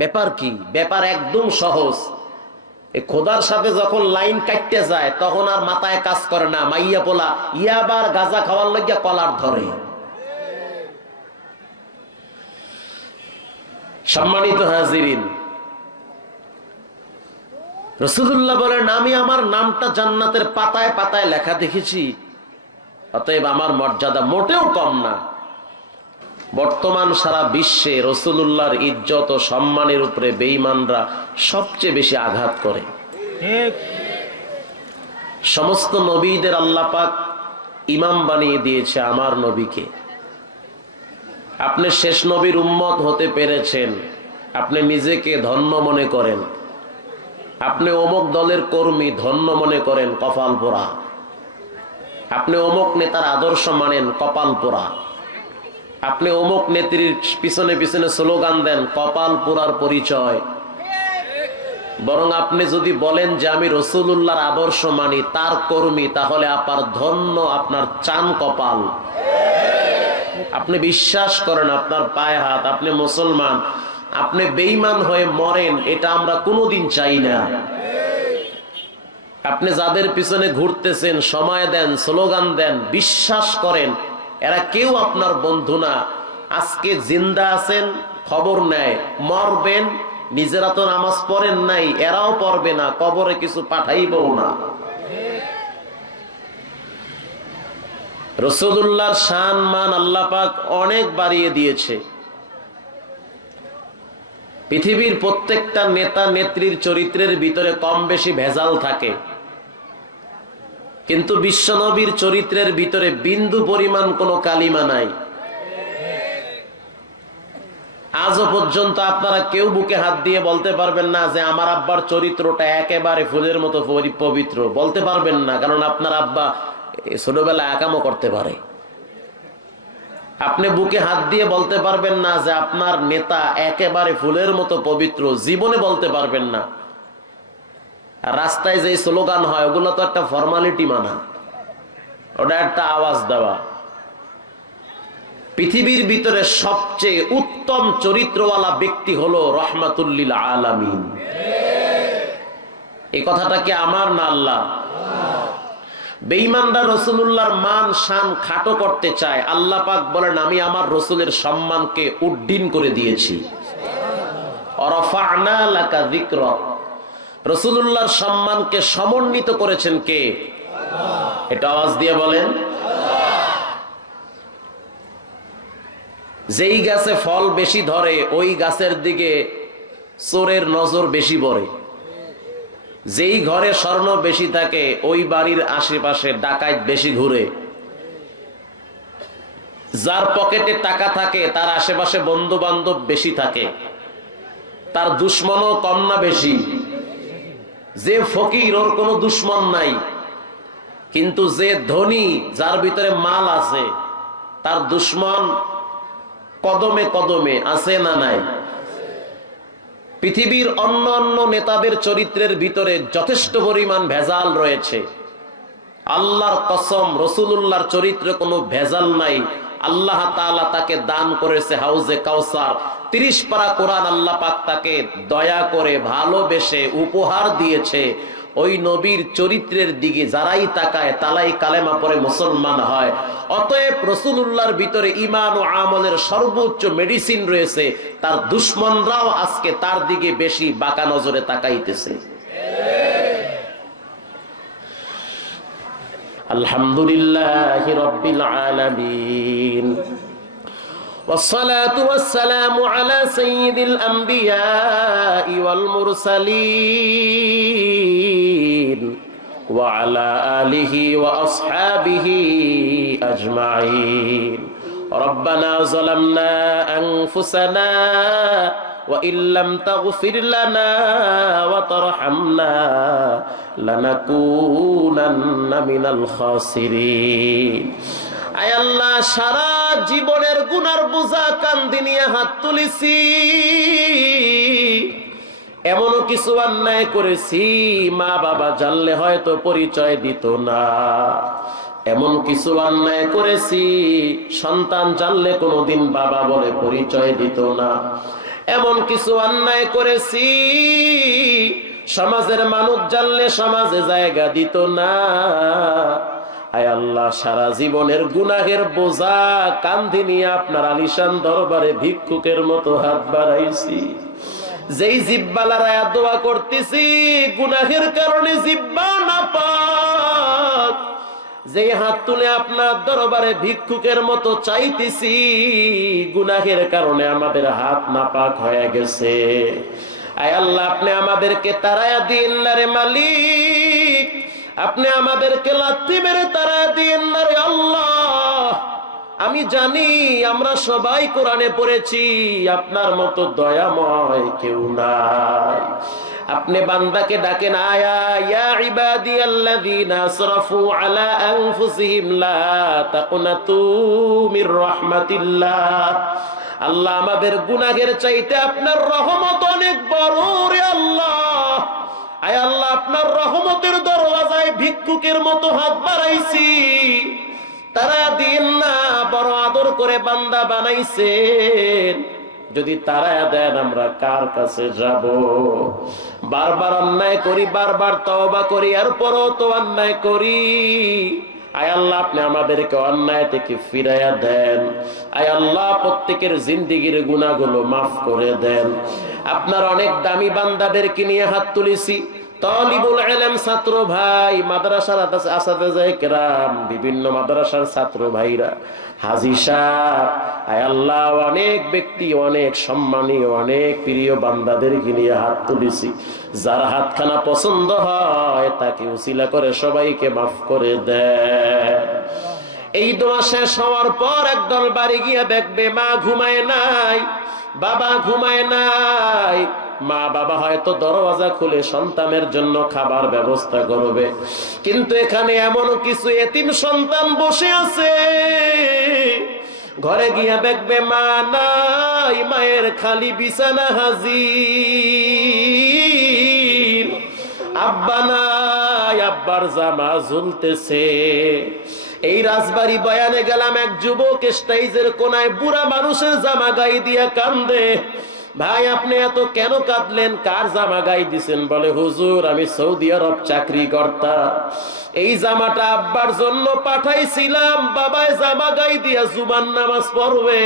ব্যাপার কি? ব্যাপার একদম সহজ। এই খোদার সাথে যখন লাইন কাটতে যায় তখন আর মাথায় কাজ করে না, মাইয়া পোলা ইয়াবার গাঁজা খাওয়ার লাগিয়া কলার ধরে। সম্মানিত হাজিরিন, রাসূলুল্লাহ বলেন আমি আমার নামটা জান্নাতের পাতায় পাতায় লেখা দেখেছি, অতএব আমার মর্যাদা মোটেও কম না। বর্তমান সারা বিশ্বে রাসূলুল্লাহর ইজ্জত ও সম্মানের উপরে বেঈমানরা সবচেয়ে বেশি আঘাত করে। সমস্ত নবীদের আল্লাহ পাক ইমাম বানিয়ে দিয়েছে আমার নবীকে। আপনি শেষ নবীর উম্মত হতে পেরেছেন, আপনি নিজেকে ধন্য মনে করেন, আপনি অমুক দলের কর্মী ধন্য মনে করেন, কপাল পোড়া। আপনি অমুক নেতার আদর্শ মানেন, কপাল পোড়া। আপনি অমুক নেত্রীর পিছনে পিছনে স্লোগান দেন, কপাল পোড়ার পরিচয়। বরং আপনি যদি বলেন যে আমি রাসূলুল্লাহর আদর্শ মানি, তার কর্মী, তাহলে আপনার ধন্য, আপনার চান কপাল। আপনি বিশ্বাস করেন, আপনার পায়ে হাত, আপনি মুসলমান, আপনি বেঈমান হয়ে মরেন, এটা আমরা কোনোদিন চাই না। আপনি যাদের পিছনে ঘুরতেছেন, সময় দেন, স্লোগান দেন, বিশ্বাস করেন এরা কেউ আপনার বন্ধু না। আজকে জিন্দা আছেন, খবর নেয়, মরবেন, নিজেরা তো নামাজ পড়েন নাই, এরাও পড়বে না, কবরে কিছু পাঠাইবও না। রাসূলুল্লাহর শান মান আল্লাহ পাক অনেক বাড়িয়ে দিয়েছে। পৃথিবীর প্রত্যেকটা নেতা নেত্রীর চরিত্রের ভিতরে কম বেশি ভেজাল থাকে, কিন্তু বিশ্বনবীর চরিত্রের ভিতরে বিন্দু পরিমাণ কোনো কালিমা নাই। আজও পর্যন্ত আপনারা কেউ বুকে হাত দিয়ে বলতে পারবেন না যে আমার আব্বার চরিত্রটা একেবারে ফুলের মতো পবিত্র, বলতে পারবেন না, কারণ আপনার আব্বা ছোটবেলায় আকামও করতে পারে। আপনি বুকে হাত দিয়ে বলতে পারবেন না যে আপনার নেতা একেবারে ফুলের মতো পবিত্র, জীবনে বলতে পারবেন না। আর রাস্তায় যে স্লোগান হয় ওগুলো তো একটা ফর্মালিটি মানা, ওটা একটা আওয়াজ দেওয়া। পৃথিবীর ভিতরে সবচেয়ে উত্তম চরিত্রওয়ালা ব্যক্তি হলো রহমাতুল্লিল আলামিন। এই কথাটা কি আমার না আল্লাহ? বেঈমানরা রাসূলুল্লাহর মান শান খাটো করতে চায়। আল্লাহ পাক বলেন আমি আমার রাসূলের সম্মানকে উড্ডীন করে দিয়েছি। ওয়ারাফা'না লাকা যিকরা, রাসূলুল্লাহর সম্মানকে সমুন্নত করেছেন কে? আল্লাহ। এটা আওয়াজ দিয়ে বলেন। যেই গাছে ফল বেশি ধরে ওই গাছের দিকে চোরের নজর বেশি পড়ে। যেই ঘরে স্বর্ণ বেশি থাকে ওই বাড়ির আশেপাশে ডাকাত বেশি ঘুরে। যার পকেটে টাকা থাকে তার আশেপাশে বন্ধু বান্ধব বেশি থাকে, তার দুশ্মনও কম না বেশি। যে ফকির ওর কোনো দুশ্মন নাই, কিন্তু যে ধনী, যার ভিতরে মাল আছে, তার দুশ্মন কদমে কদমে আছে না নাই? পৃথিবীর অন্য অন্য নেতাদের চরিত্রের ভিতরে যথেষ্ট পরিমাণ ভেজাল রয়েছে। আল্লাহর কসম, রাসূলুল্লাহর চরিত্রে কোনো ভেজাল নাই। আল্লাহ তাআলা তাকে দান করেছে হাউজে কাউসার, 30 পারা কোরআন আল্লাহ পাক তাকে দয়া করে ভালোবেসে উপহার দিয়েছে। ওই নবীর চরিত্রের দিকে যারাই তাকায় তারাই কালেমা পড়ে মুসলমান হয়। অতএব রাসূলুল্লাহর ভিতরে ঈমান ও আমলের সর্বোচ্চ মেডিসিন রয়েছে। তার দুশমনরাও আজকে তার দিকে বেশি বাঁকা নজরে তাকাইতেছে। আলহামদুলিল্লাহি রাব্বিল আলামিন, والصلاة والسلام على سيد الأنبياء والمرسلين وعلى آله وأصحابه أجمعين. ربنا ظلمنا أنفسنا وإن لم تغفر لنا وترحمنا لنكونن من الخاسرين. আয় আল্লাহ, সারা জীবনের গুনার বোঝা কাঁধে নিয়ে হাত তুলেছি। এমনও কিছু অন্যায় করেছি মা বাবা জানলে হয়তো পরিচয় দিত না। এমন কিছু অন্যায় করেছি সন্তান জানলে কোনোদিন বাবা বলে পরিচয় দিত না। এমন কিছু অন্যায় করেছি সমাজের মানুষ জানলে সমাজে জায়গা দিত না। আয় আল্লাহ, সারা জীবনের গুনাহের বোঝা কাঁধে নিয়ে আপনার আলিশান দরবারে ভিক্ষুকের মতো হাত বাড়াইছি। যেই জিব্বালারা দোয়া করতেছি গুনাহের কারণে জিব্বা না পাক, যেই হাত তুলে আপনার দরবারে ভিক্ষুকের মতো চাইতেছি গুনাহের কারণে আমাদের হাত না পাক হয়ে গেছে। আয় আল্লাহ, আপনি আমাদেরকে তাড়ায়া দিন না রে মালিক, আপনি আমাদেরকে লাথি মেরে তাড়ায়া দিন না রে আল্লাহ। আমি জানি আমরা সবাই কোরআনে পড়েছি আপনার মতো দয়াময় কেউ নাই। আপনি বান্দাকে ডাকেন, আয়া ইয়া ইবাদিয়াল্লাযীনা আসরাফু আলা আনফুসিহিম লা তাকুনাতু মির রাহমাতিল্লাহ। আল্লাহ, আমাদের গুনাহের চাইতে আপনার রহমত অনেক বড় রে আল্লাহ। আপনার রহমতের দরওয়াজায় ভিক্ষুকের মতো হাত বাড়াইছি, তারা দিন না, বড় আদর করে বান্দা বানাইছেন। যদি তারা দেন আমরা কার কাছে যাব? বারবার অন্যায় করি, বারবার তওবা করি, এরপরও তো অন্যায় করি। আয় আল্লাহ, আপনি আমাদেরকে অন্যায় থেকে ফিরাইয়া দেন। আয় আল্লাহ, প্রত্যেকের জিন্দেগির গুনাহগুলো মাফ করে দেন। আপনার অনেক দামি বান্দাদেরকে নিয়ে হাত তুলেছি, তালিবুল ইলম ছাত্র ভাই, মাদ্রাসার আসাতিজা কেরাম, বিভিন্ন মাদ্রাসার ছাত্র ভাইরা, হাজী সাহেব, আয় আল্লাহ, অনেক ব্যক্তি, অনেক সম্মানীয়, অনেক প্রিয় বান্দাদেরকে নিয়ে হাত তুলেছি। যার হাতখানা পছন্দ হয় তাকে উসিলা করে সবাইকে মাফ করে দেয়। এই দোয়া শেষ হওয়ার পর একদল বাড়ি গিয়ে দেখবে মা ঘুমায় নাই, বাবা ঘুমায় নাই। মা বাবা হয়তো দরওয়াজা খুলে সন্তানের জন্য খাবার ব্যবস্থা করবে, কিন্তু এখানে এমন কিছু এতিম সন্তান বসে আছে। ঘরে গিয়া দেখবে মা নাই, মায়ের খালি বিছানা হাজির। আব্বা নাই, আব্বার জামা ঝুলতেছে। এই রাজবাড়ি বয়ানে গেলাম, এক যুবক স্টেজের কোনায় বুড়া মানুষের জামা গায়ে দিয়া কান্দে। ভাই, আপনি এত কেন কাঁদলেন? কার জামা গায়ে দিছেন? বলে, হুজুর, আমি সৌদি আরব চাকরি করতাম, এই জামাটা আব্বার জন্য পাঠাইছিলাম, বাবায় জামা গায়ে দিয়া জুমার নামাজ পড়বে,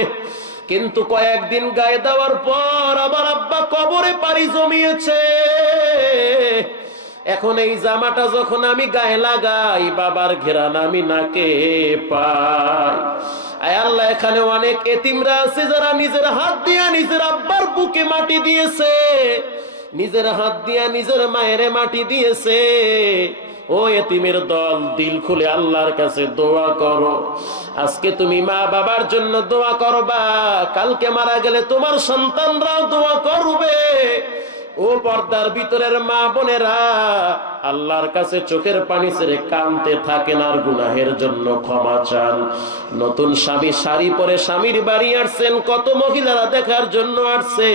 কিন্তু কয়েকদিন গায়ে দেওয়ার পর আবার আব্বা কবরে পাড়ি জমিয়েছে। এখন এই জামাটা যখন আমি গায়ে লাগাই, বাবার ঘেরান আমি নাকে পাই। আয় আল্লাহ, এখানে অনেক এতিমরা আছে যারা নিজের হাত দিয়া নিজের আব্বার বুকে মাটি দিয়েছে, নিজের হাত দিয়া নিজের মায়ের মাটি দিয়েছে। ও এতিমের দল, দিল খুলে আল্লাহর কাছে দোয়া করো। আজকে তুমি মা বাবার জন্য দোয়া করবা, কালকে মারা গেলে তোমার সন্তানরাও দোয়া করবে। ও পর্দার ভিতরের মা বোনেরা, আল্লাহর কাছে চোখের পানি ছেড়ে কাঁদতে থাকেন আর গুনাহের জন্য ক্ষমা চান। নতুন স্বামী শাড়ি পরে স্বামীর বাড়ি আসছেন, কত মহিলারা দেখার জন্য আসছে।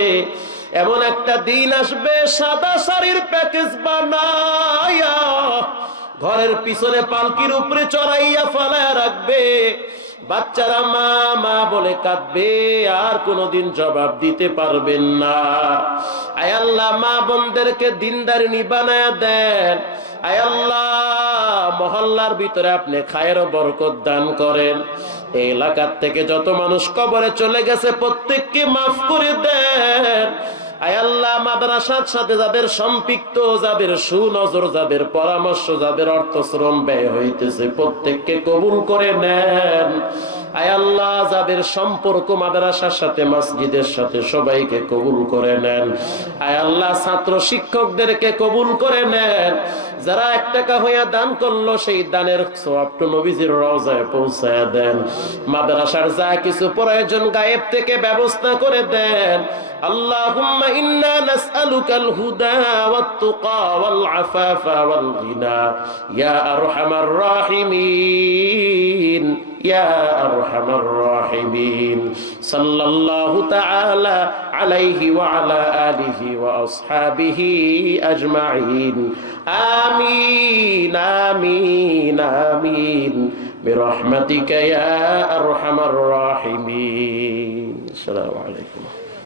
এমন একটা দিন আসবে, সাদা শাড়ির প্যাকেজ বানায়া ঘরের পিছনে পালকির উপরে চড়াইয়া ফালায়া রাখবে। বাচ্চারা মা মা বলে কাঁদবে, আর কোনোদিন জবাব দিতে পারবেন না। আয় আল্লাহ, মা বোনদেরকে দিনদারিনী বানায়া দেন। আয় আল্লাহ, মহল্লার ভিতরে আপনি খায়ের বরকত দান করেন। এই এলাকার থেকে যত মানুষ কবরে চলে গেছে প্রত্যেককে মাফ করে দেন। আয় আল্লাহ, মাদ্রাসার সাথে যাদের সম্পৃক্ত, যাদের সুনজর, যাদের পরামর্শ, যাদের অর্থ শ্রম ব্যয় হইতেছে, প্রত্যেককে কবুল করে নেন। আয় আল্লাহ, যাদের সম্পর্ক মাদ্রাসার সাথে, মসজিদের সাথে, সবাইকে কবুল করে নেন। আয় আল্লাহ, ছাত্র শিক্ষকদেরকে কবুল করে নেন। যারা 1 টাকা হইয়া দান করলো, সেই দানের সওয়াবটা নবীজির রওজায় পৌঁছায় দেন। মাদ্রাসার যা কিছু প্রয়োজন গায়েব থেকে ব্যবস্থা করে দেন। اللهم إنا نسألك الهدى والتقى والعفاف والغنى يا أرحم الراحمين يا أرحم الراحمين صلى الله تعالى عليه وعلى آله وأصحابه أجمعين آمين آمين آمين برحمتك يا أرحم الراحمين. السلام عليكم.